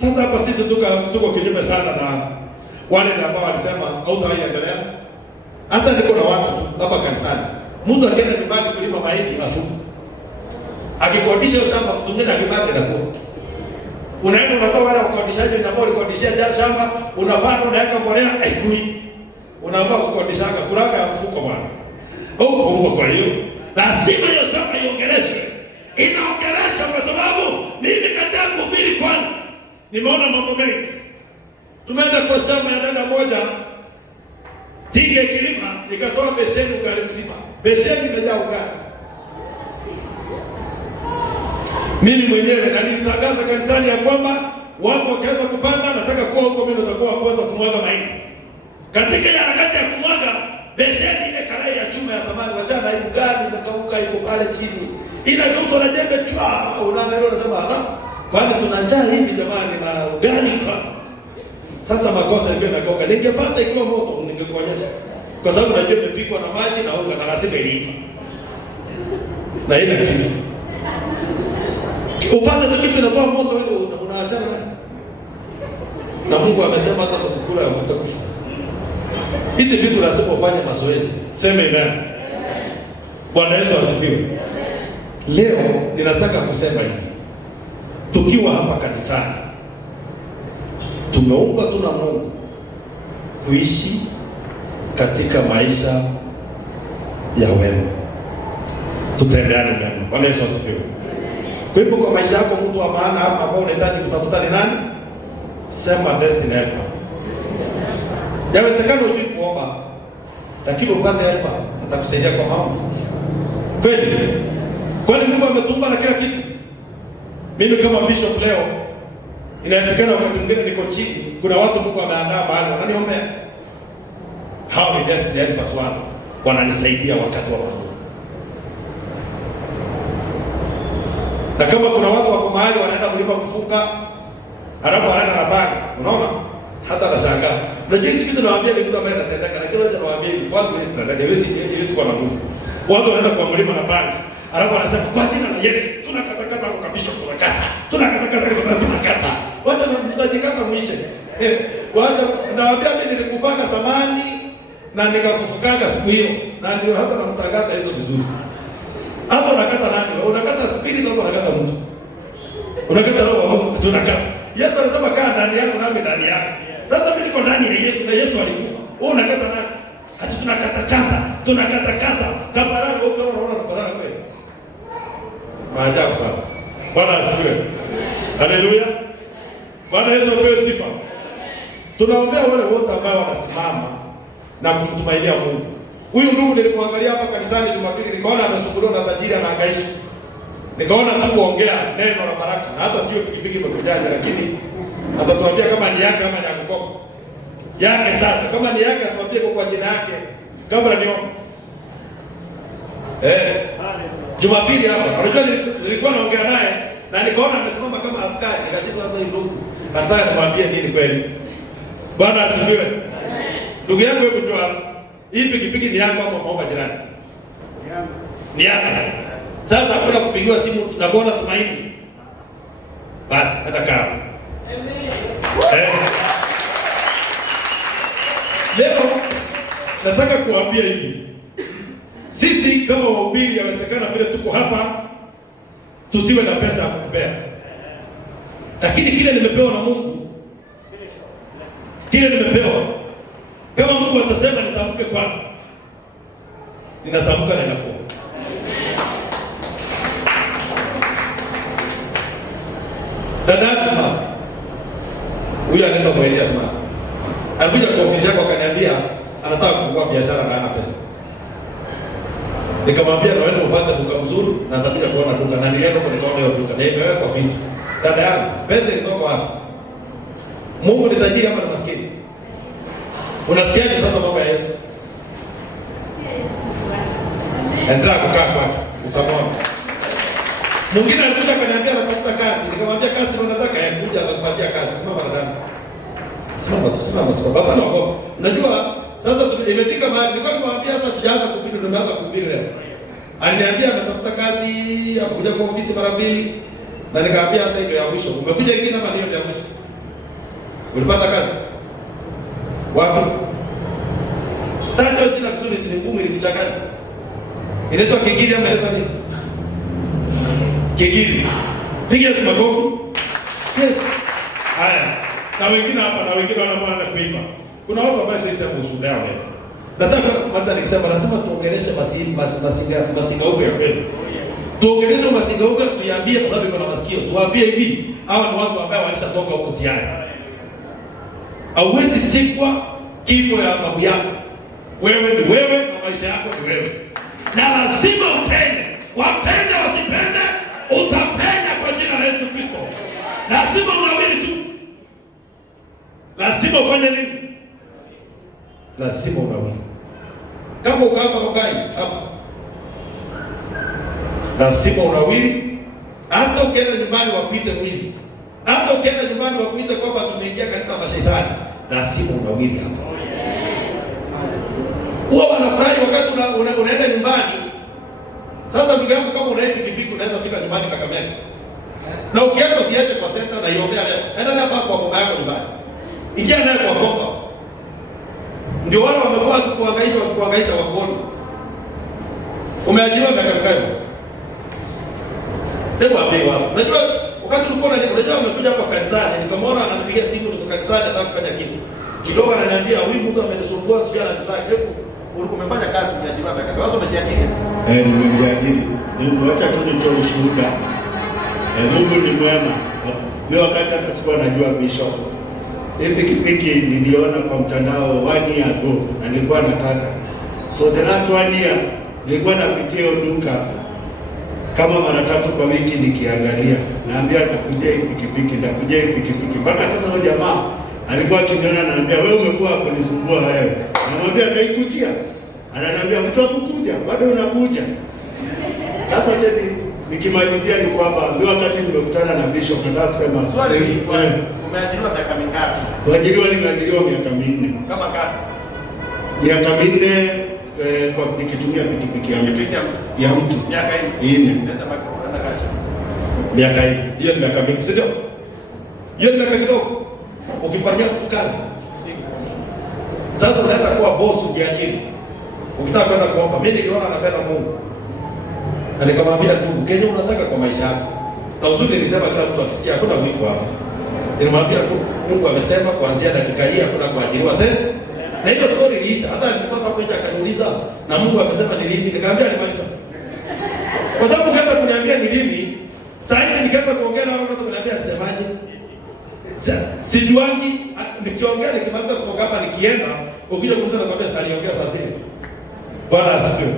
Sasa Sasa hapa sisi tuko kinyume sana na wale ambao walisema hautaiendelea. Hata niko na watu tu hapa kanisani, mtu akienda nyumbani kulima mahindi afuku, akikodisha shamba mtu mwingine akibaki na kwa unaenda unatoa wale wakodishaji ambao walikodishia shamba, unapanda unaweka mbolea haikui, unaamua kukodishanga kuraka mfuko bwana huko. Kwa hiyo lazima hiyo shamba iongeleshwe, inaongeleshwa kwa sababu mimi katika kuhubiri kwani nimeona mambo mengi. Tumeenda kwa shamba ya dada moja Tige Kilima, nikatoa besheni ugali mzima, besheni imejaa ugali. Mimi mwenyewe na nilitangaza kanisani ya kwamba watu wakianza kupanda, nataka kuwa huko mimi nitakuwa kwanza kumwaga mahindi. Katika ile harakati ya kumwaga besheni, ile karai ya chuma ya samani wachana hii ugali imekauka iko pale chini, inageuzwa na jembe chwa, unaangalia unasema ala, kwani tuna njaa hivi jamani na ugali kwa. Sasa makosa ilikuwa inakoga, ningepata ikiwa moto ningekuonyesha, kwa sababu najua imepikwa na maji na unga na lazima iliiva na ile kitu upande tu kitu inatoa moto, wewe unaachana na Mungu amesema hata mtakula ya mtakufa. Hizi vitu lazima ufanye mazoezi. Sema amen. Bwana Yesu asifiwe. Leo ninataka kusema hivi, tukiwa hapa kanisani tumeomba tu na Mungu kuishi katika maisha ya wema, tutendeane mema. Bwana Yesu asifiwe. Kwa hivyo kwa maisha yako mtu wa maana hapa ambao unahitaji kutafuta ni nani? Sema destiny helper. Yawezekana ujui kuomba, lakini upate helper atakusaidia kwa mambo. Kweli? Kwani Mungu ametumba na kila kitu. Mimi kama bishop leo, inawezekana wakati mwingine niko chini, kuna watu Mungu ameandaa mahali wananiombea. Hao ni destiny helpers wangu, wananisaidia wakati wa mambo. Na kama kuna watu wako mahali wanaenda mlima kufunga, halafu wanaenda na bagi, unaona? Hata nashangaa. Unajua hizi vitu nawaambia ni vitu ambavyo natendeka, lakini wacha nawaambia kwangu hizi haiwezi kuwa na nguvu. Watu wanaenda kwa mlima na bagi, halafu wanasema kwa jina la Yesu tunakatakata kabisa, tunakata. Wacha mtajikata muishe. Wacha nawaambia mimi nilikufanga zamani na nikafufukanga siku hiyo, na ndio hata namtangaza hizo vizuri. Hapo unakata nani? Unakata spirit au unakata mtu? Unakata roho wa Mungu, tunakata. Yesu anasema kaa ndani yangu nami ndani yako. Sasa mimi niko ndani ya Yesu na Yesu alikufa. Wewe unakata nani? Hata tunakata kabarani huko unaona kabarani kweli. Maajabu sana. Bwana asifiwe. Haleluya. Bwana Yesu apewe sifa. Tunaombea wale wote ambao wanasimama na kumtumainia Mungu. Huyu ndugu nilipoangalia hapa kanisani Jumapili, nikaona amesumbuliwa na tajiri anahangaisha. Nikaona tu kuongea neno la baraka, na hata sio pikipiki imekujaje, lakini atatuambia kama ni yake ama ni mkopo yake. Sasa kama ni yake atuambie kwa jina yake kabla niombe. Jumapili hapa unajua nilikuwa naongea naye na nikaona amesimama kama askari, nikashindwa sasa hivi ndugu nataka nimwambie nini kweli. Bwana asifiwe. Ndugu yangu hebu toa hii pikipiki ni yako ama maomba jirani? Ni yako. Sasa hakuna kupigiwa simu na kuona Tumaini. Basi hata kama. Amen. Leo nataka kuambia hivi. Sisi kama wahubiri yawezekana vile tuko hapa tusiwe na pesa ya kupea. Lakini kile nimepewa na Mungu. Kile nimepewa. Kama Mungu atasema nitamke kwako, ninatamka na inakuwa. Dada Asma, huyu anaitwa Mweli Asma, alikuja kwa ofisi yako akaniambia anataka kufungua biashara na hana pesa. Nikamwambia na wewe upate duka mzuri na atakuja kuona duka, na nilienda kwa nikaona hiyo duka na imewekwa vitu. Dada yangu, pesa ilitoka wapi? Mungu ni tajiri ama ni maskini? Unasikiaje sasa mambo ya Yesu? Endelea kukaa kwake, utamwona. Mwingine alikuja akaniambia anatafuta kazi. Nikamwambia kazi ndio nataka, kuja atakupatia kazi. Simama dada. Simama. Baba naomba. Unajua sasa imefika mahali nilikuwa nimwambia sasa tujaanza kuhubiri, tunaanza kuhubiri leo. Aliniambia anatafuta kazi, akuja kwa ofisi mara mbili. Na nikamwambia sasa ndio ya mwisho. Umekuja ingine ama ndio ya mwisho? Ulipata kazi? Wapi? Taja jina vizuri, si ngumu ilikuchanganya. Inaitwa Kigiri ama inaitwa nini? Kigiri. Piga makofi. Yes. Haya. Na wengine hapa na wengine wanaona kuimba. Kuna watu ambao sisi hapo ushuhuda wao. Nataka kwanza nikisema lazima tuongeleshe masigauko ya kweli. Tuongeleshe masigauko, tuambie kwa sababu kuna masikio. Tuambie hivi, hawa ni watu ambao walishatoka huko tayari. Hauwezi sikwa kifo ya babu yako. Wewe ni wewe na maisha yako ni wewe. Na lazima upende. Wapende wasipende, utapenda kwa jina la Yesu Kristo. Lazima unawili tu. Lazima ufanye nini? Lazima unawili. Kama uko hapa Rogai hapa, lazima unawili. Hata ukienda nyumbani wakuite mwizi, hata ukienda nyumbani wakuite kwamba tumeingia kanisa la mashetani, lazima unawili hapa. Huwa wanafurahi wakati unaenda nyumbani. Sasa ndugu yangu, kama unaenda pikipiki unaweza fika nyumbani Kakamega. Na ukienda usiache kwa senta na iombea leo. Enda na hapa kwa baba yako nyumbani. Ingia naye kwa komba. Ndio wale wamekuwa wakikuhangaisha wakoni. Umeajiriwa miaka mingapi? Hebu apewa. Unajua wakati ulikuwa unajua umekuja hapa kanisani, nikamwona ananipigia simu, niko kanisani nataka kufanya kitu. Kidogo ananiambia huyu mtu amenisumbua sijui anataka. Hebu umefanya kazi umeajiriwa miaka mingapi? Sasa umejiajiri? Nimejiajiri. Nimeacha tu nitoe ushuhuda. Mungu ni mwema. Leo wakati hata sikuwa najua Bishop. Hii pikipiki niliona kwa mtandao 1 year ago na nilikuwa nataka. For the last 1 year nilikuwa napitia duka kama mara 3 kwa wiki nikiangalia. Naambia nitakujia hii pikipiki, nitakujia hii pikipiki. Mpaka sasa huyo jamaa alikuwa akiniona ananiambia wewe umekuwa kunisumbua wewe. Namwambia nitaikujia. Ananiambia mtu akukuja, bado unakuja. Sasa nikimalizia ni kwamba ni wakati nimekutana na Bishop nataka kusema swali ni umeajiriwa miaka mingapi? Nimeajiriwa miaka 4. Kama ngapi? Miaka 4 kwa nikitumia pikipiki ya mtu. Miaka 4. Nenda mpaka kacha. Miaka 4. Hiyo ni miaka mingi, sio? Hiyo ni miaka kidogo. Ukifanyia kazi. Sasa unaweza kuwa boss ujiajiri. Ukitaka kwenda kuomba, mimi niliona anapenda Mungu. Na nikamwambia Mungu, Kenya unataka kwa maisha yako. Na uzuri nilisema kila mtu akisikia hakuna wivu hapa. Nilimwambia Mungu amesema kuanzia dakika hii hakuna kuajiriwa tena. Na hiyo story iliisha. Hata nilipotoka hapo nje akaniuliza na Mungu amesema ni lini? Nikamwambia alimaliza. Kwa sababu kaanza kuniambia ni lini, sasa hivi nikaanza kuongea na watu kuniambia nisemaje? Sijuangi nikiongea nikimaliza kutoka hapa nikienda, ukija kuuliza nakwambia sasa aliongea saa zile. Bwana asifiwe.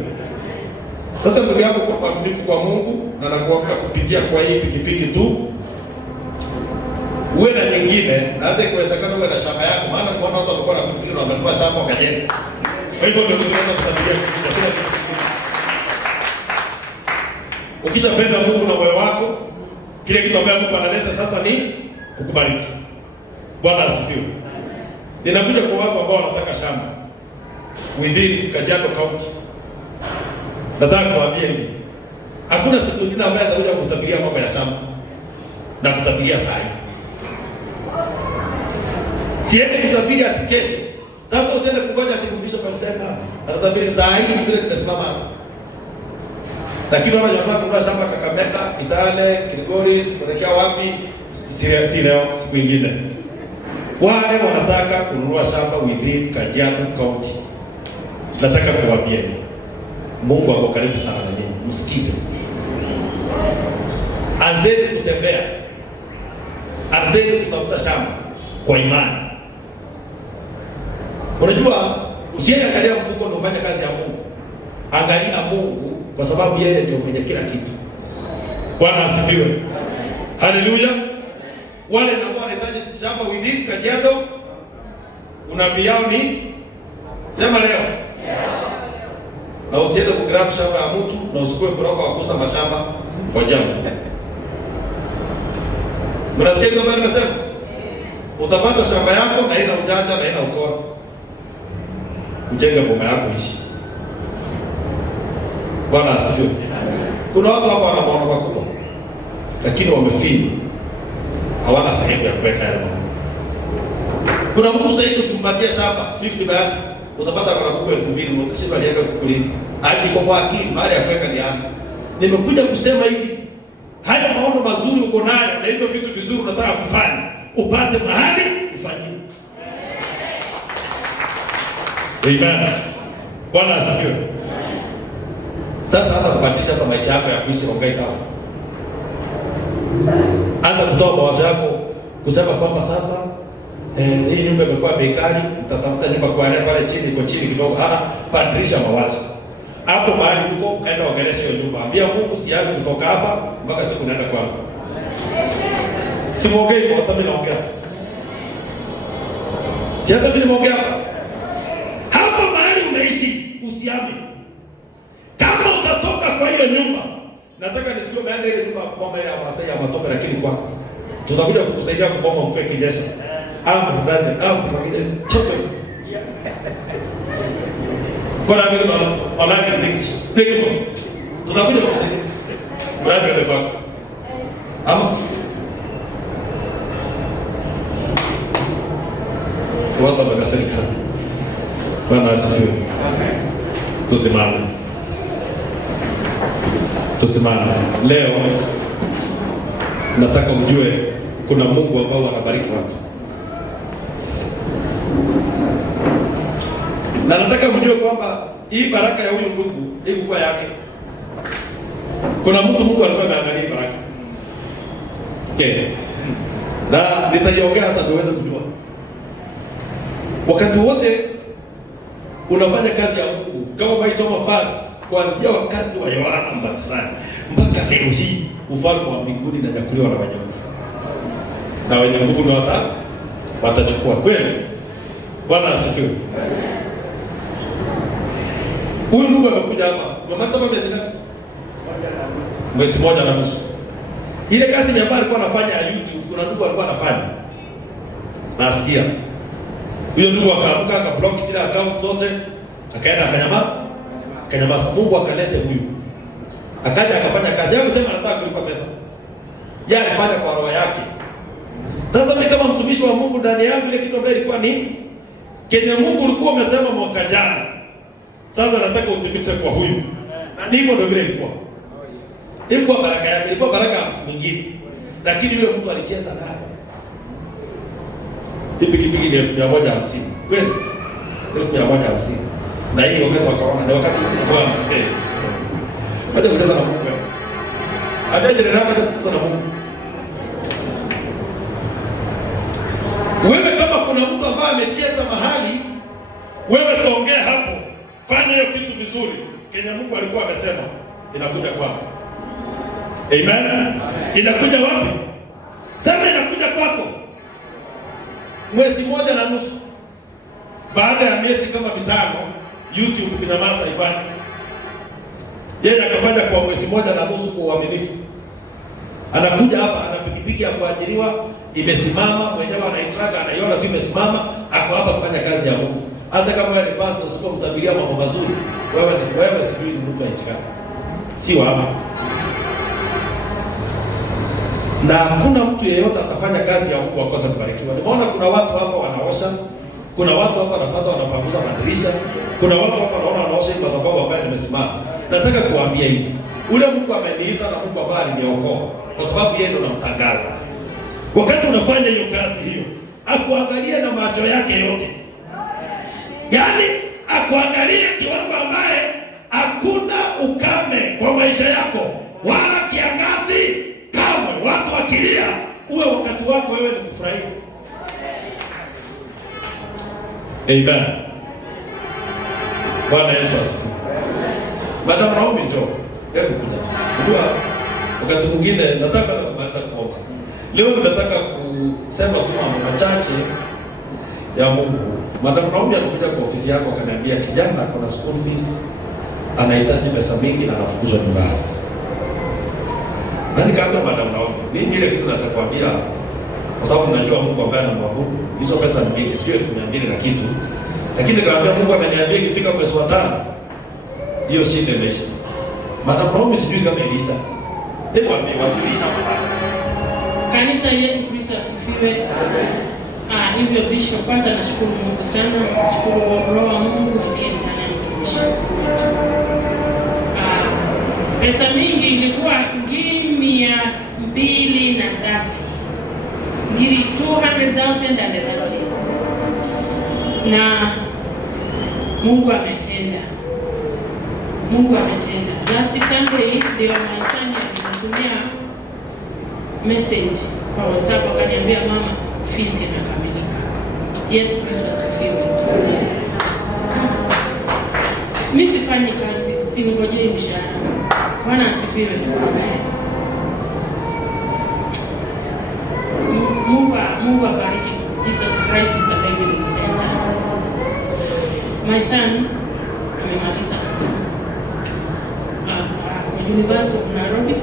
Sasa ndugu yangu, kwa kuaminifu kwa Mungu na nakuomba kupitia kwa hii pikipiki tu uwe na nyingine, na hata ikiwezekana uwe na shamba yako, maana kwa watu walikuwa na pikipiki na wamenunua shamba wakajenga. Kwa hivyo ndio tunaweza kusaidia pikipiki. Ukishapenda Mungu na moyo wako, kile kitu ambacho Mungu analeta sasa ni kukubariki. Bwana asifiwe. Ninakuja kwa watu ambao wanataka shamba within Kajiado County. Nataka kuambia hivi, hakuna siku nyingine ambaye atakuja kutabiria mambo ya shamba na kutabiria saa hii. Siende kutabiria ati kesho. Sasa usiende kungoja ati kumbisha pasema atatabiri saa hii vile tumesimama hapa. Lakini wale wanataka kununua shamba Kakamega, Kitale, Kilgoris, kuelekea wapi? Si leo, siku nyingine. Wale wanataka kununua shamba within Kajiado County. Nataka kuwaambia Mungu ako karibu sana na nyinyi. Msikize. Anzeni kutembea. Anzeni kutafuta shamba kwa imani. Unajua, usiangalia mfuko ndio ufanye kazi ya Mungu. Angalia Mungu kwa sababu yeye ndio mwenye kila kitu. Bwana asifiwe. Haleluya. Wale ambao wanahitaji shamba within Kajiado, unabii yao ni sema leo. Na usiende kugrab shamba ya mtu na usikue kuroka wakusa mashamba kwa jambo. Mnasikia kitu ambacho nimesema? Utapata shamba yako na ina ujanja na ina ukora. Ujenge boma yako ishi. Bwana asifiwe. Kuna watu hapa wana maono makubwa, lakini wamefeli. Hawana sehemu ya kuweka yale maono. Kuna mtu sasa hizo kumpatia shamba 50 bali utapata kwa kuku 2000 utashinda aliweka kukulima. Hadi kwa akili mahali ya kuweka ni hapo. Nimekuja kusema hivi, haya maono mazuri uko nayo na hivyo vitu vizuri unataka kufanya, upate mahali ufanyie. Amen. Bwana asifiwe. Sasa hata kubadilisha sasa maisha yako ya kuishi Rongai Town. Anza kutoa mawazo yako kusema kwamba sasa hii nyumba imekuwa bekari, utatafuta nyumba kwa pale chini, iko chini kidogo. Badilisha mawazo. Hapo mahali uko kaenda ongelesha hiyo nyumba. Pia Mungu sianze kutoka hapa mpaka siku naenda kwangu. Simuongei kwa hata mimi naongea. Si hata mimi naongea hapa. Hapo mahali unaishi usiame. Kama utatoka kwa hiyo nyumba, nataka nisikie umeenda ile nyumba kwa maana ya Masai ya matope, lakini kwako tutakuja kukusaidia kuboma mfue kinyesha. Hapo mwingine chope. Kuna mimi online nikichi. Ndio. Tutakuja kukusaidia. Baada ya kwako. Ama watu wakasirika. Bwana asifiwe. Tusimame. Tusimame. Leo nataka ujue kuna Mungu ambao anabariki watu. Na nataka mjue kwamba hii baraka ya huyu ndugu iko kwa yake. Kuna mtu Mungu alikuwa ameangalia baraka. Okay. Na nitaiongea sasa ndio uweze kujua. Wakati wote unafanya kazi ya Mungu, kama maisoma fast kuanzia wakati wa Yohana Mbatizaji mpaka leo hii, ufalme wa mbinguni unanyakuliwa na wenye nguvu. Na wenye nguvu ndio watachukua kweli. Bwana asifiwe. Huyu ndugu amekuja hapa. Mama sema mwezi moja na nusu. Ile kazi jamaa alikuwa anafanya ya YouTube, kuna ndugu alikuwa anafanya. Nasikia. Huyo ndugu akaamka akablock zile account zote, akaenda akanyamaza. Mungu akalete huyu. Akaja akafanya kazi yake, sema anataka kulipa pesa. Yeye alifanya kwa roho yake. Sasa mimi kama mtumishi wa Mungu, ndani yangu ile kitu ambacho ilikuwa ni kenye Mungu ulikuwa umesema mwaka jana. Sasa nataka utimize kwa huyu. Na ndivyo ndio vile ilikuwa. Ilikuwa baraka yake, ilikuwa baraka nyingine. Lakini yule mtu alicheza naye. Hii pikipiki ni 1150. Kweli? 1150. Na hii wakati wakaona na wakati kwa mtende. Baada ya kutazama Mungu. Ajaje ndio hapa kutazama Mungu. Wewe kama kuna mtu ambaye amecheza mahali, wewe songea hapo. Fanya hiyo kitu vizuri. Kenya Mungu alikuwa amesema inakuja kwako. Amen. Inakuja wapi? Sema inakuja kwako. Mwezi moja na nusu. Baada ya miezi kama 5, YouTube inamasa ifanye. Yeye akafanya kwa mwezi moja na nusu kwa uaminifu. Anakuja hapa, ana pikipiki ya kuajiriwa, imesimama, mwenyewe anaitraga, anaiona tu imesimama, ako hapa kufanya kazi ya Mungu. Hata kama wewe ni pastor, usipomtabiria mambo mazuri, wewe sijui ni mtu aitika. Sio hapa. Na hakuna mtu yeyote atafanya kazi ya Mungu akosa kubarikiwa. Nimeona kuna watu hapa wanaosha, kuna watu hapa wanapata wanapanguza madirisha, kuna watu hapa wanaona wanaosha madhabahu ambayo nimesimama. Nataka kuambia hivi, ule Mungu ameniita na Mungu ambaye aliniokoa, kwa sababu yeye ndo namtangaza. Wakati unafanya hiyo kazi hiyo, akuangalie na macho yake yote. Yaani akuangalie kiwango ambaye hakuna ukame kwa maisha yako wala kiangazi kamwe. Watu wakilia, uwe wakati wako wewe ni kufurahia. Amen. Bwana Yesu asifiwe. Madam Naomi njoo. Hebu kuja. Unajua wakati mwingine nataka na kumaliza kuomba. Leo nataka kusema tu mambo machache ya Mungu. Madam Naomi alikuja kwa ofisi yako akaniambia kijana ako na school fees, anahitaji pesa mingi na anafukuzwa nyumbani. Na nikaambia Madam Naomi, mimi ile kitu nasekwambia kwa sababu najua Mungu ambaye anamwabudu. Hizo pesa ni mingi, sio 200 na kitu. Lakini nikaambia Mungu ameniambia ikifika mwezi wa 5 hiyo shida imeisha. Madam Naomi sijui kama Elisa. Hebu ambiwa Elisa. Kanisa Yesu Kristo asifiwe. Hivyo Bishop, kwanza nashukuru Mungu sana, nashukuru Roho wa Mungu aliyemfanya mtumishi wetu. Pesa mingi ilikuwa ngiri 230, ngiri 200,030, na Mungu ametenda. Mungu ametenda. Last Sunday ndio Maisani alinitumia message kwa WhatsApp akaniambia, mama, fees inakamilika. Yesu Kristo asifiwe. Mimi sifanyi kazi, siningojei mshahara. Bwana asifiwe. Mungu abariki Jesus Christ is a living center. My son amemaliza masomo University of Nairobi,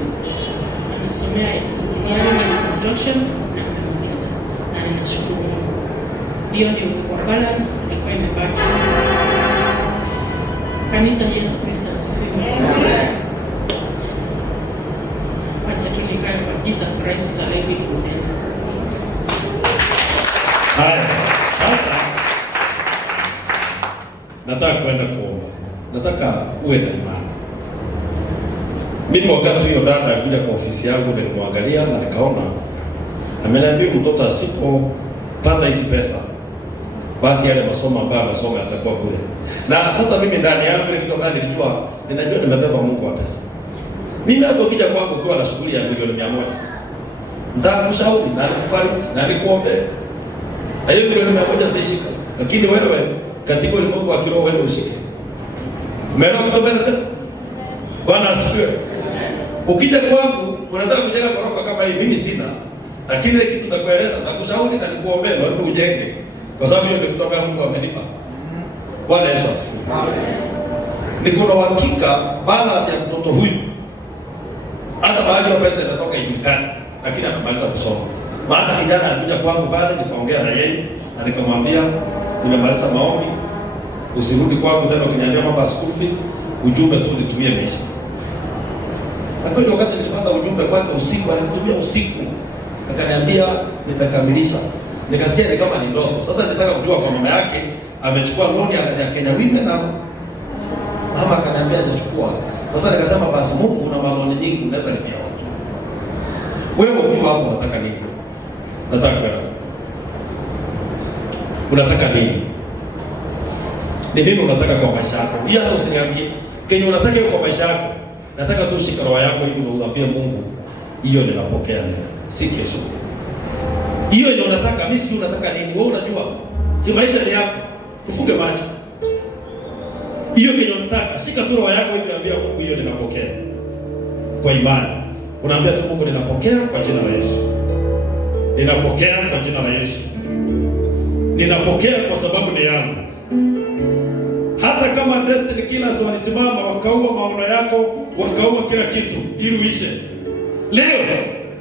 anasomea engineering and construction na amemaliza, na ninashukuru. Hiyo ndio kwa balance ilikuwa imebaki. Kanisa Yesu Kristo asifiwe. Wacha tu nikae kwa Jesus Christ is a living center. Haya, sasa nataka kwenda kuomba. Nataka uwe na imani. Mimi wakati hiyo dada alikuja kwa ofisi yangu, nilimwangalia na nikaona ameniambia mtoto asipopata hizi pesa, basi yale masomo ambayo anasoma yatakuwa bure. Na sasa mimi ndani yangu ile kitu ambacho ninajua nimebeba Mungu wa pesa. Mimi hata ukija kwangu ukiwa na shughuli ya milioni 100, nitakushauri na nikufariji na nikuombe. Na hiyo milioni 100 sishika. Lakini wewe katika ulimwengu wa kiroho wewe ushike. Umeona kitu gani sasa? Bwana asifiwe. Ukija kwangu unataka kujenga ghorofa kama hii, mimi sina. Lakini ile kitu nitakueleza, nitakushauri na nikuombe na wewe ujenge. Kwa sababu hiyo ndio kitu ambacho Mungu amenipa. Bwana Yesu asifiwe. Amen. Niko na uhakika balance ya mtoto huyu hata baada ya pesa itatoka ijulikane, lakini amemaliza kusoma. Maana kijana alikuja kwangu pale, nikaongea na yeye na nikamwambia nimemaliza maombi, usirudi kwangu tena ukiniambia mambo ya school fees, ujumbe tu nitumie message. Na kwa hiyo wakati nilipata ujumbe kwake usiku, alinitumia usiku, akaniambia nimekamilisha. Nikasikia ni kama ni ndoto. Sasa nitaka kujua kwa mama yake amechukua loan ya Kenya Women na mama akaniambia hajachukua. Sasa nikasema basi Mungu una maloni nyingi, unaweza lipia watu. Wewe ukiwa hapo unataka nini? Nataka kwenda. Unataka nini? Ni nini unataka kwa maisha yako? Hiyo hata usiniambie. Kenya unataka hiyo kwa maisha yako. Nataka tu shika roho yako hivi na uambie Mungu, hiyo ninapokea leo, si kesho. Hiyo ndio unataka, mimi sijui unataka nini. Wewe unajua si maisha ni yako. Ufunge macho. Hiyo kenye unataka, shika tu roho yako hivi, ambia Mungu, hiyo ninapokea. Kwa imani. Unaambia tu Mungu, ninapokea kwa jina la Yesu. Ninapokea kwa jina la Yesu. Ninapokea kwa sababu ni yangu. Hata kama Destiny Killers walisimama wakaua maono yako, wakaua kila kitu ili uishe. Leo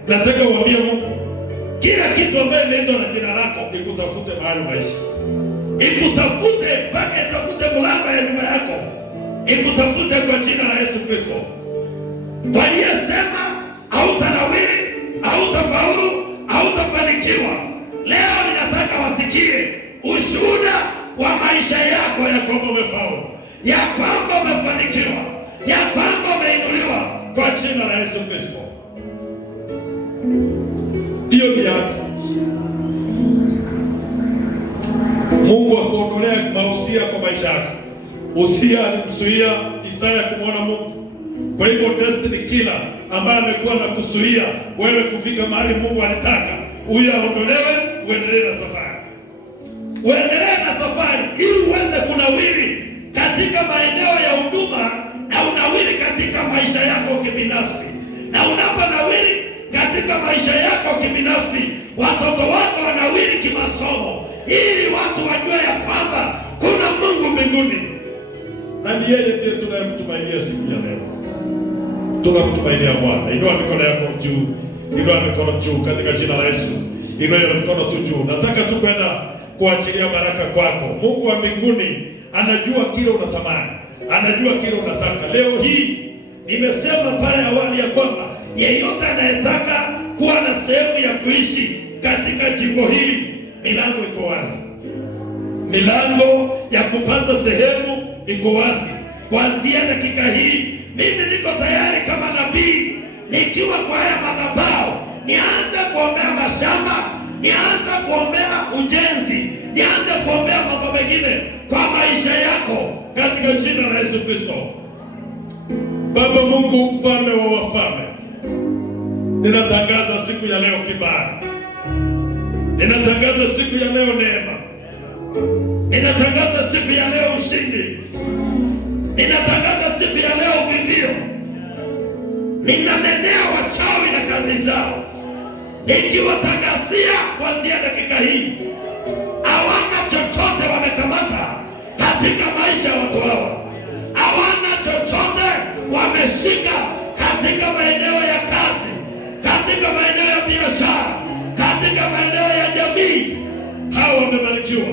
nataka uambie Mungu, kila kitu ambaye inaitwa na jina lako ikutafute mahali unaishi. Ikutafute mpaka itafute mlango ya nyumba yako. Ikutafute kwa jina la Yesu Kristo. Waliyesema hautanawiri, hautafaulu, hautafanikiwa, leo ninataka wasikie ushuhuda wa maisha yako ya kwamba umefaulu, ya kwamba umefanikiwa, ya kwamba umeinuliwa kwa jina la Yesu Kristo. Hiyo ni yako. Mungu akuondolea mahusia kwa maisha yako. Usia alimzuia Isaya kumwona Mungu. Kwa hivyo Destiny Killer ambaye amekuwa na kuzuia wewe kufika mahali Mungu alitaka, huyo aondolewe, uendelee na safari. Uendelee na safari ili uweze kunawiri katika maeneo ya huduma na unawiri katika maisha yako kibinafsi. Na unaponawiri katika maisha yako kibinafsi, watoto wako wanawiri kimasomo, ili watu wajue ya kwamba kuna Mungu mbinguni. Na ni yeye ndiye tunayemtumainia siku ya leo. Tunamtumainia Bwana. Inua mikono yako juu. Inua mikono juu katika jina la Yesu. Inua mikono tu juu. Nataka tu kwenda kuachilia baraka kwako. Mungu wa mbinguni anajua kile unatamani. Anajua kile unataka. Leo hii nimesema pale awali ya kwamba yeyote anayetaka kuwa na sehemu ya kuishi katika jimbo hili, milango iko wazi, milango ya kupata sehemu iko wazi. Kuanzia dakika hii mimi niko tayari kama nabii, nikiwa kwa haya madhabahu, nianze kuombea mashamba, nianze kuombea ujenzi, nianze kuombea mambo mengine kwa maisha yako katika jina la Yesu Kristo. Baba Mungu, mfalme wa wafalme, ninatangaza siku ya leo kibali, ninatangaza siku ya leo neema, ninatangaza siku ya leo ushindi, ninatangaza siku ya leo vivio, ninanenea wachawi na kazi zao, nikiwatangazia kuanzia dakika hii hawana chochote wamekamata katika maisha ya watu hawa, hawana chochote wameshika katika maeneo ya kazi, katika maeneo ya biashara, katika maeneo ya jamii. Hawa wamebarikiwa,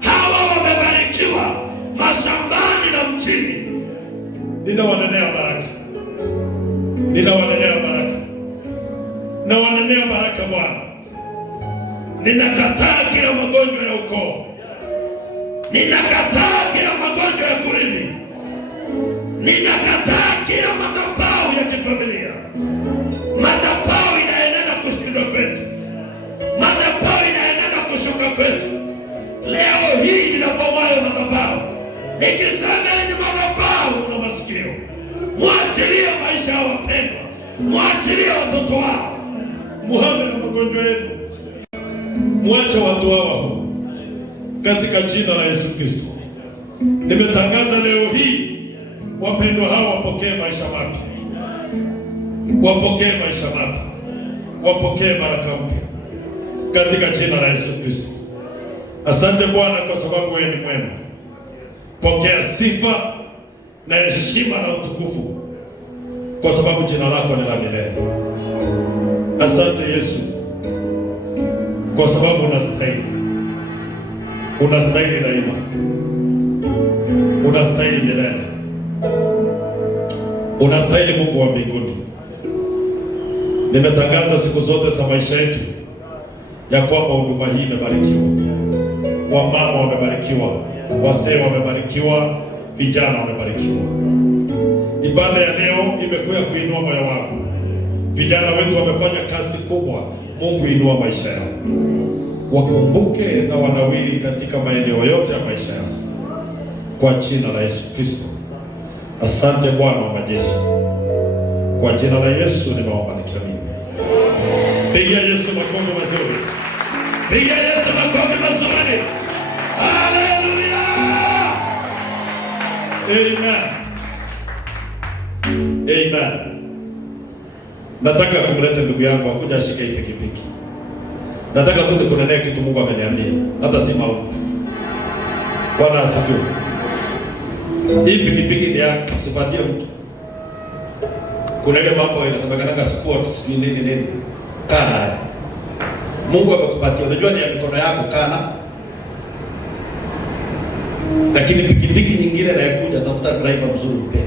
hawa wamebarikiwa mashambani na mjini. Ninawanenea baraka, ninawanenea baraka, nawanenea baraka Bwana. Ninakataa kila magonjwa ya ukoo, ninakataa kila magonjwa ya kurithi, ninakataa kila madhabahu ya kifamilia. Madhabahu inaendelea kushindwa kwetu, madhabahu inaendelea kushuka kwetu. Leo hii ninapomoa madhabahu, nikisema ni madhabahu na masikio, mwachilie maisha ya wapendwa, mwachilie watoto wao, muhame na magonjwa yenu, mwache watu hawa katika jina la Yesu Kristo. Nimetangaza leo hii wapendwa hawa wapokee maisha mapya, wapokee maisha mapya, wapokee baraka mpya katika jina la Yesu Kristo. Asante Bwana kwa sababu wewe ni mwema. Pokea sifa na heshima na utukufu kwa sababu jina lako ni la milele. Asante Yesu kwa sababu unastahili, unastahili daima, unastahili milele, unastahili Mungu wa mbinguni. Nimetangaza siku zote za maisha yetu ya kwamba huduma hii imebarikiwa, wamama wamebarikiwa, wazee wamebarikiwa, vijana wamebarikiwa. Ibada ya leo imekuwa kuinua moyo wangu. Vijana wetu wamefanya kazi kubwa. Mungu inua maisha yao, wakumbuke na wanawiri katika maeneo yote ya maisha yao kwa jina la Yesu Kristo. Asante Bwana wa majeshi, kwa jina la Yesu nimeomba nikiamini. Pigia Yesu makofi mazuri, pigia Yesu makofi mazuri. Haleluya, amen, amen. Nataka kumleta ndugu yangu akuja ashike hii pikipiki. Nataka tu nikunenee kitu Mungu ameniambia, hata si maombi. Bwana asifiwe. Hii pikipiki ni yako, usipatie mtu. Kuna ile mambo inasemekana sports nini. Kana Mungu amekupatia, unajua ni ya mikono yako, kana. Lakini pikipiki nyingine inayokuja, tafuta driver mzuri mpe.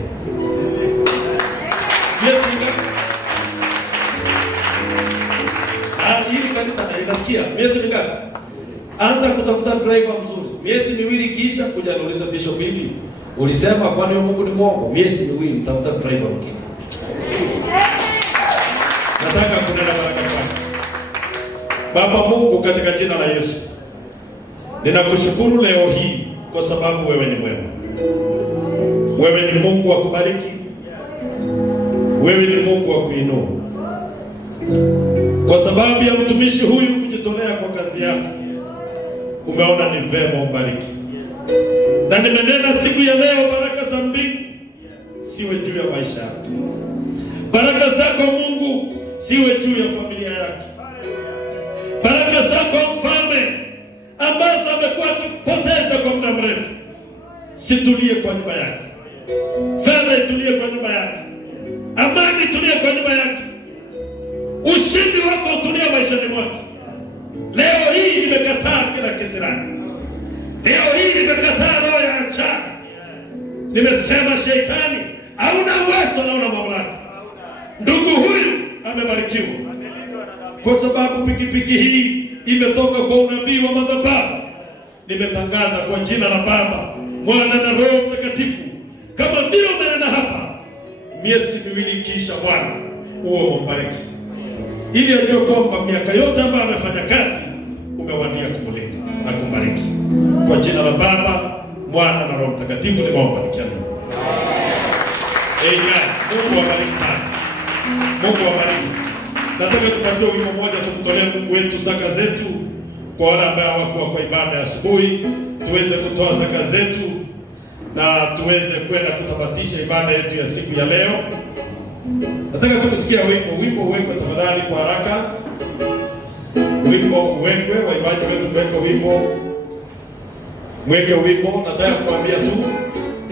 Hii kanisa inasikia miezi mingapi? Anza kutafuta driver mzuri. Miezi miwili kisha kuja nauliza bishop, hivi ulisema kwani Mungu ni mwongo? Miezi miwili tafuta driver mwingine. Nataka kunena baraka kwako. Baba Mungu, katika jina la Yesu, ninakushukuru leo hii kwa sababu wewe ni mwema. Wewe ni Mungu wa kubariki, wewe ni Mungu wa kuinua. Kwa sababu ya mtumishi huyu kujitolea kwa kazi yako, umeona ni vema umbariki. Na nimenena siku ya leo, baraka za mbingu siwe juu ya maisha yake. Baraka zako Mungu siwe juu ya familia yake. Baraka zako Mfalme ambazo amekuwa akipoteza kwa muda mrefu, situlie kwa nyumba yake. Fedha itulie kwa nyumba yake, amani itulie kwa nyumba yake, ushindi wako utulie maishani mwake. Leo hii nimekataa kila kisirani. Leo hii nimekataa roho ya achana. Nimesema shetani hauna uwezo na una mamlaka. Ndugu huyu amebarikiwa, kwa sababu pikipiki hii imetoka kwa unabii wa madhabahu. Nimetangaza kwa jina la Baba, Mwana na Roho Mtakatifu, kama vile umenena hapa, miezi miwili kisha Bwana uwe mbariki, ili ajue kwamba miaka yote ambayo amefanya kazi umewadia kumlinda na kumbariki. Kwa jina la Baba, Mwana na Roho Mtakatifu nimeomba nikiamini. Amen. Mungu awabariki sana. Mungu awabariki. Nataka tupatie wimbo mmoja tumtolee Mungu wetu zaka zetu, kwa wale ambao hawakuwa kwa ibada ya asubuhi, tuweze kutoa zaka zetu na tuweze kwenda kutamatisha ibada yetu ya siku ya leo. Nataka tukusikia wimbo uwekwe tafadhali kwa haraka. Wimbo uwekwe, waibaji wetu tuweke wimbo. Mweke wimbo. Nataka kuambia tu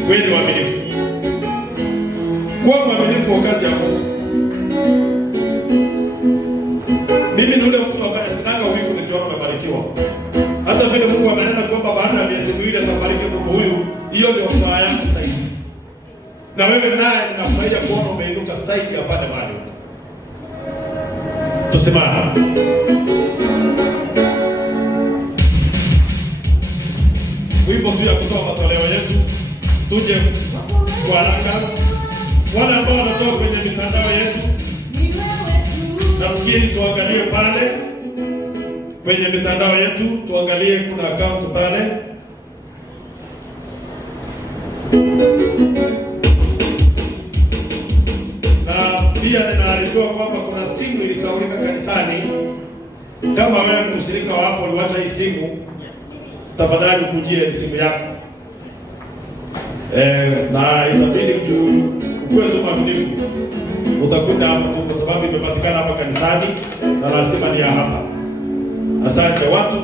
kweli waaminifu. Kwa mwaminifu wa kazi ya Mungu. Mimi ni ule mtu ambaye sinanga wivu nikiona umebarikiwa. Hata vile Mungu amenena kwamba baada ya miezi miwili atabariki mtu huyu, hiyo ndio furaha yangu zaidi. Na wewe naye ninafurahia kuona umeinuka zaidi ya pale mahali. Tusimame. Wimbo tu ya kutoa matoleo yetu. Tuje kwa haraka. Wale ambao wanatoka kwenye mitandao yetu, nafikiri tuangalie pale kwenye mitandao yetu, tuangalie kuna account pale. Na pia ninaarifiwa kwamba kuna simu ilisaulika kanisani. Kama wewe mshirika wa hapo uliwacha hii simu, tafadhali ukujie simu yako. Na inabidi uwe tu mwaminifu. Utakuta hapa tu kwa sababu imepatikana hapa kanisani na lazima ni ya hapa. Asante watu.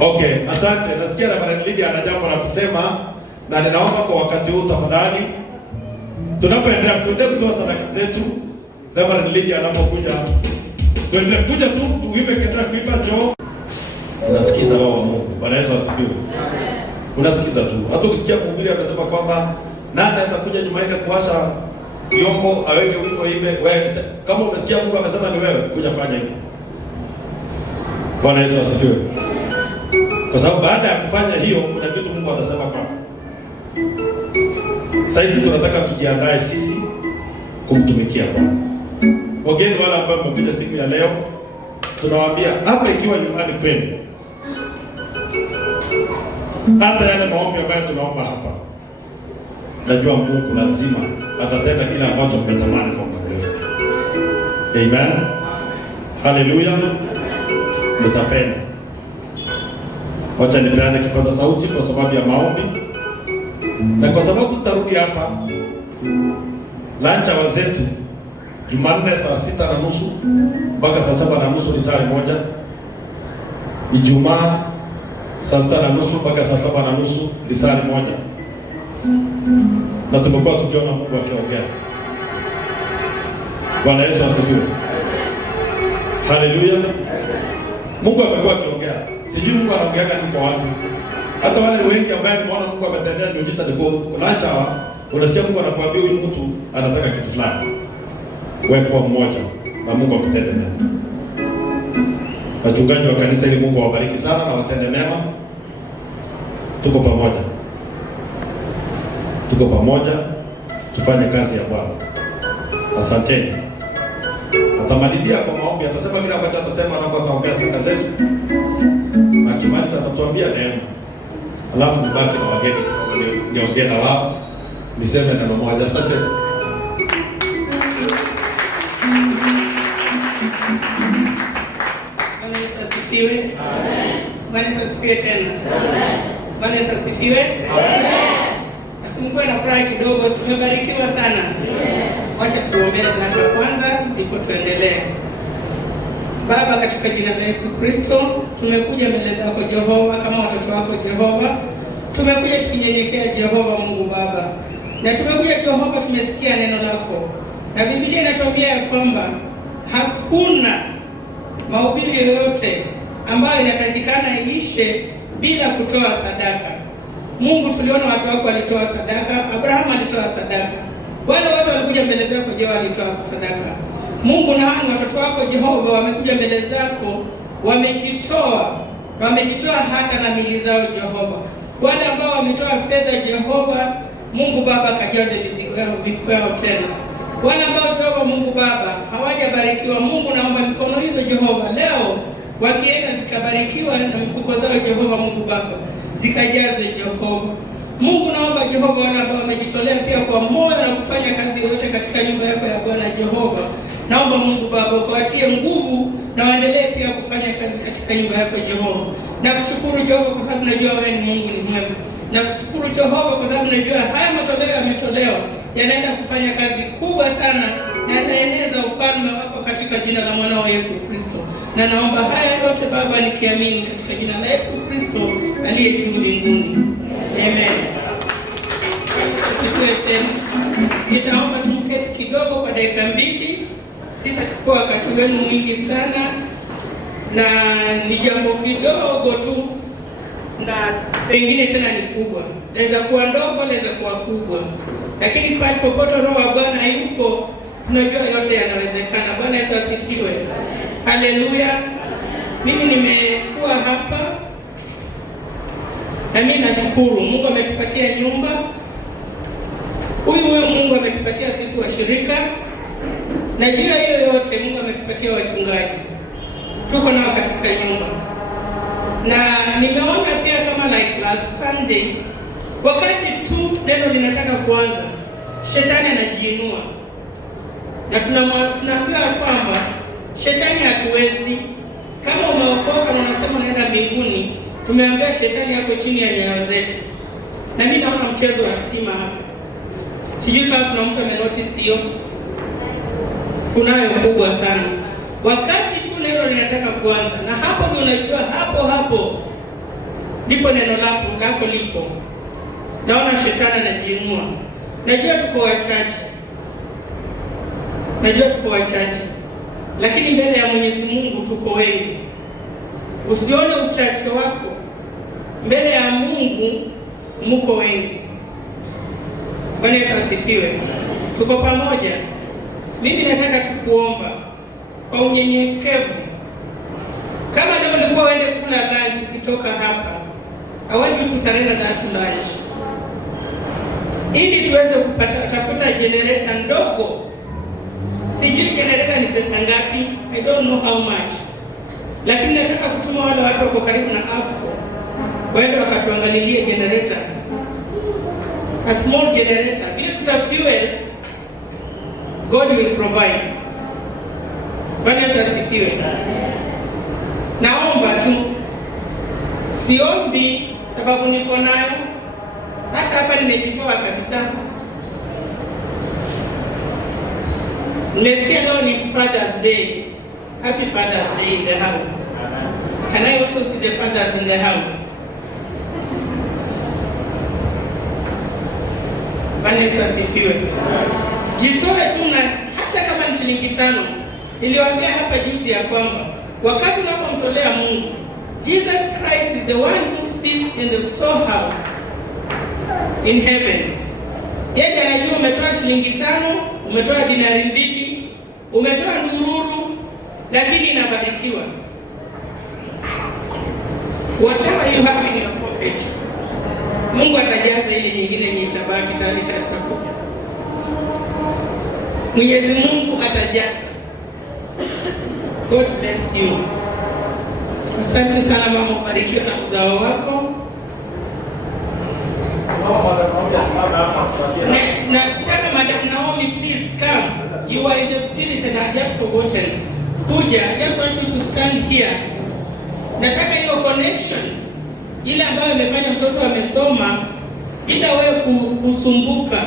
Okay, asante. Nasikia Reverend Lydia ana jambo la kusema na ninaomba kwa wakati huu tafadhali tunapoendelea kutoa sadaka zetu, Reverend Lydia anapokuja tuendelee kuja tu tuipe kitaka kuipa jo. Unasikiza roho wa Mungu. Bwana Yesu asifiwe. Unasikiza tu. Hata ukisikia mhubiri amesema kwamba nani atakuja Jumanne kuwasha vyombo aweke wimbo hivi, wewe kama umesikia Mungu amesema ni wewe, kuja fanya hivyo. Bwana Yesu asifiwe. Kwa sababu baada ya kufanya hiyo kuna kitu Mungu atasema kwako. Sasa tunataka tujiandae sisi kumtumikia Bwana. Wageni wale ambao wamekuja siku ya leo, tunawaambia hapa ikiwa nyumbani kwenu, hata yale maombi ambayo tunaomba hapa, najua Mungu lazima atatenda kile ambacho mmetamani kwa muda mrefu. Amen. Haleluya. Mtapenda. Wacha nipeane kipaza sauti kwa sababu ya maombi. Na kwa sababu sitarudi hapa, lunch hour zetu Jumanne saa 6:30 mpaka saa 7:30 ni saa moja. Ijumaa saa 6:30 mpaka saa 7:30 ni saa moja. Na tumekuwa tukiona Mungu akiongea. Bwana Yesu asifiwe. Haleluya. Mungu amekuwa akiongea. Sijui Mungu anaongea nini kwa watu. Hata wale wengi ambao tunaona Mungu ametendea miujiza ni kwa lunch hour, unasikia Mungu anakuambia huyu mtu anataka kitu fulani. Wewe kwa mmoja na Mungu akutende mema. Wachungaji wa kanisa ili Mungu awabariki sana na watende mema. Tuko pamoja. Tuko pamoja tufanye kazi ya Bwana. Asante. Atamalizia kwa maombi, atasema kile ambacho atasema anapotaongea sala zetu. Akimaliza atatuambia neema. Alafu nibaki na wageni niongee na wao. Niseme neno moja. Asante. Bwana Yesu asifiwe. Amen. Bwana Yesu asifiwe tena. Amen. Bwana Yesu asifiwe. Amen. Asimkuwe na furaha kidogo, tumebarikiwa sana. Wacha tuombee zaka kwanza ndipo tuendelee. Baba, katika jina la Yesu Kristo, tumekuja mbele zako Jehova kama watoto wako Jehova. Tumekuja tukinyenyekea Jehova Mungu Baba. Na tumekuja Jehova, tumesikia neno lako. Na Biblia inatuambia ya kwamba hakuna mahubiri yoyote ambayo inatakikana iishe bila kutoa sadaka. Mungu, tuliona watu wako walitoa sadaka, Abrahamu alitoa sadaka. Wale watu walikuja mbele zako, je, walitoa sadaka? Mungu na watoto wako Jehova wamekuja mbele zako, wamejitoa hata na mili zao Jehova. Wale ambao wametoa fedha Jehova, Mungu Baba kajaze mifuko yao tena. Wale ambao Jehova Mungu Baba hawajabarikiwa, Mungu naomba mikono hizo Jehova leo wakienda zikabarikiwa na mifuko zao Jehova Mungu Baba zikajazwe Jehova. Mungu naomba Jehova wale ambao wamejitolea pia kwa moyo na kufanya kazi yote katika nyumba yako ya Bwana Jehova, naomba Mungu Baba ukawatie nguvu na waendelee pia kufanya kazi katika nyumba yako Jehova. Na kushukuru Jehova kwa sababu najua wewe ni Mungu ni mwema. Na kushukuru Jehova kwa sababu najua haya matoleo yametolewa yanaenda kufanya kazi kubwa sana na yataeneza ufalme wako katika jina la mwanao Yesu Kristo. Na naomba haya yote Baba nikiamini katika jina la Yesu Kristo aliye juu mbinguni. Amen. Nitaomba tumketi kidogo kwa dakika 2. Sitachukua wakati wenu mwingi sana, na ni jambo kidogo tu, na pengine tena ni kubwa. Laweza kuwa ndogo, laweza kuwa kubwa, lakini pale popote Roho wa Bwana yuko, tunajua yote yanawezekana. Bwana Yesu asifiwe. Haleluya. Mimi nimekuwa hapa na mimi nashukuru Mungu ametupatia nyumba. Huyu Mungu ametupatia sisi washirika. Na juu ya hiyo yote Mungu ametupatia wachungaji. Tuko nao katika nyumba. Na nimeona pia kama like last Sunday, wakati tu neno linataka kuanza, shetani anajiinua. Na tunaambiwa kwamba shetani hatuwezi. Kama umeokoka na unasema unaenda mbinguni, tumeambia shetani yako chini ya nyayo zetu. Na mimi naona mchezo wa stima hapa. Sijui kama kuna mtu amenotice hiyo. Kunayo kubwa sana. Wakati tu neno linataka kuanza, na hapo ndio unajua hapo ndipo neno lako lipo. Naona shetani anajiinua. Najua tuko wachache. Lakini mbele ya Mwenyezi Mungu tuko wengi. Usione uchache wako. Mbele ya Mungu mko wengi. Bwana Yesu asifiwe. Tuko pamoja. Mimi nataka tukuomba kwa unyenyekevu. Kama leo ulikuwa uende kula lunch kutoka hapa, I want you to surrender that lunch. Ili tuweze tafuta generator ndogo. Sijui generator ni pesa ngapi, I don't know how much. Lakini nataka kutuma wale watu wako karibu na AFCO waende wakatuangalilie generator. A small generator. Ili tutafuel, God will provide. Bwana Yesu asifiwe. Naomba tu, siombi sababu niko nayo. Hata hapa nimejitoa kabisa. Nimesikia leo ni Father's Day. Happy Father's Day in the house. Can I also see the fathers in the house? Bwana Yesu asifiwe. Jitoe tu, na hata kama ni shilingi 5. Niliwaambia hapa juzi ya kwamba wakati unapomtolea Mungu, Jesus Christ is the one who sits in the storehouse in heaven. Yeye anajua umetoa shilingi 5, umetoa dinari 2, umetoa ndururu, lakini inabarikiwa. Whatever you have in your pocket, Mungu atajaza ile nyingine yenye itabaki tutakuja. Mwenyezi Mungu atajaza. God bless you. Asante sana mama, ubarikiwe na uzao wako. Nataka Madam Naomi, please come. You are in the spirit and I just forgotten. Kuja, I just want you to stand here. Nataka hiyo connection ile ambayo imefanya mtoto amesoma bila wewe kusumbuka.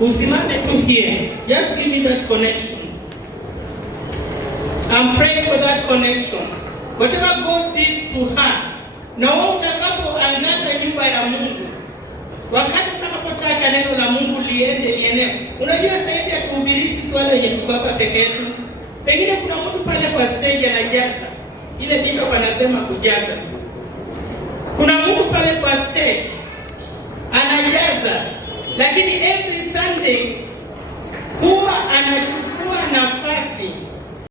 Usimame tu here. Just give me that connection. I'm praying for that connection. Whatever God did to her, na wewe utakapoangaza nyumba ya Mungu, wakati unapotaka neno la Mungu liende. Unajua saizi hatuhubiri sisi wale wenye tuko hapa peke yetu. Pengine kuna mtu pale kwa stage anajaza. Ile bishop anasema kujaza. Kuna mtu pale kwa stage anajaza. Lakini every Sunday huwa anachukua nafasi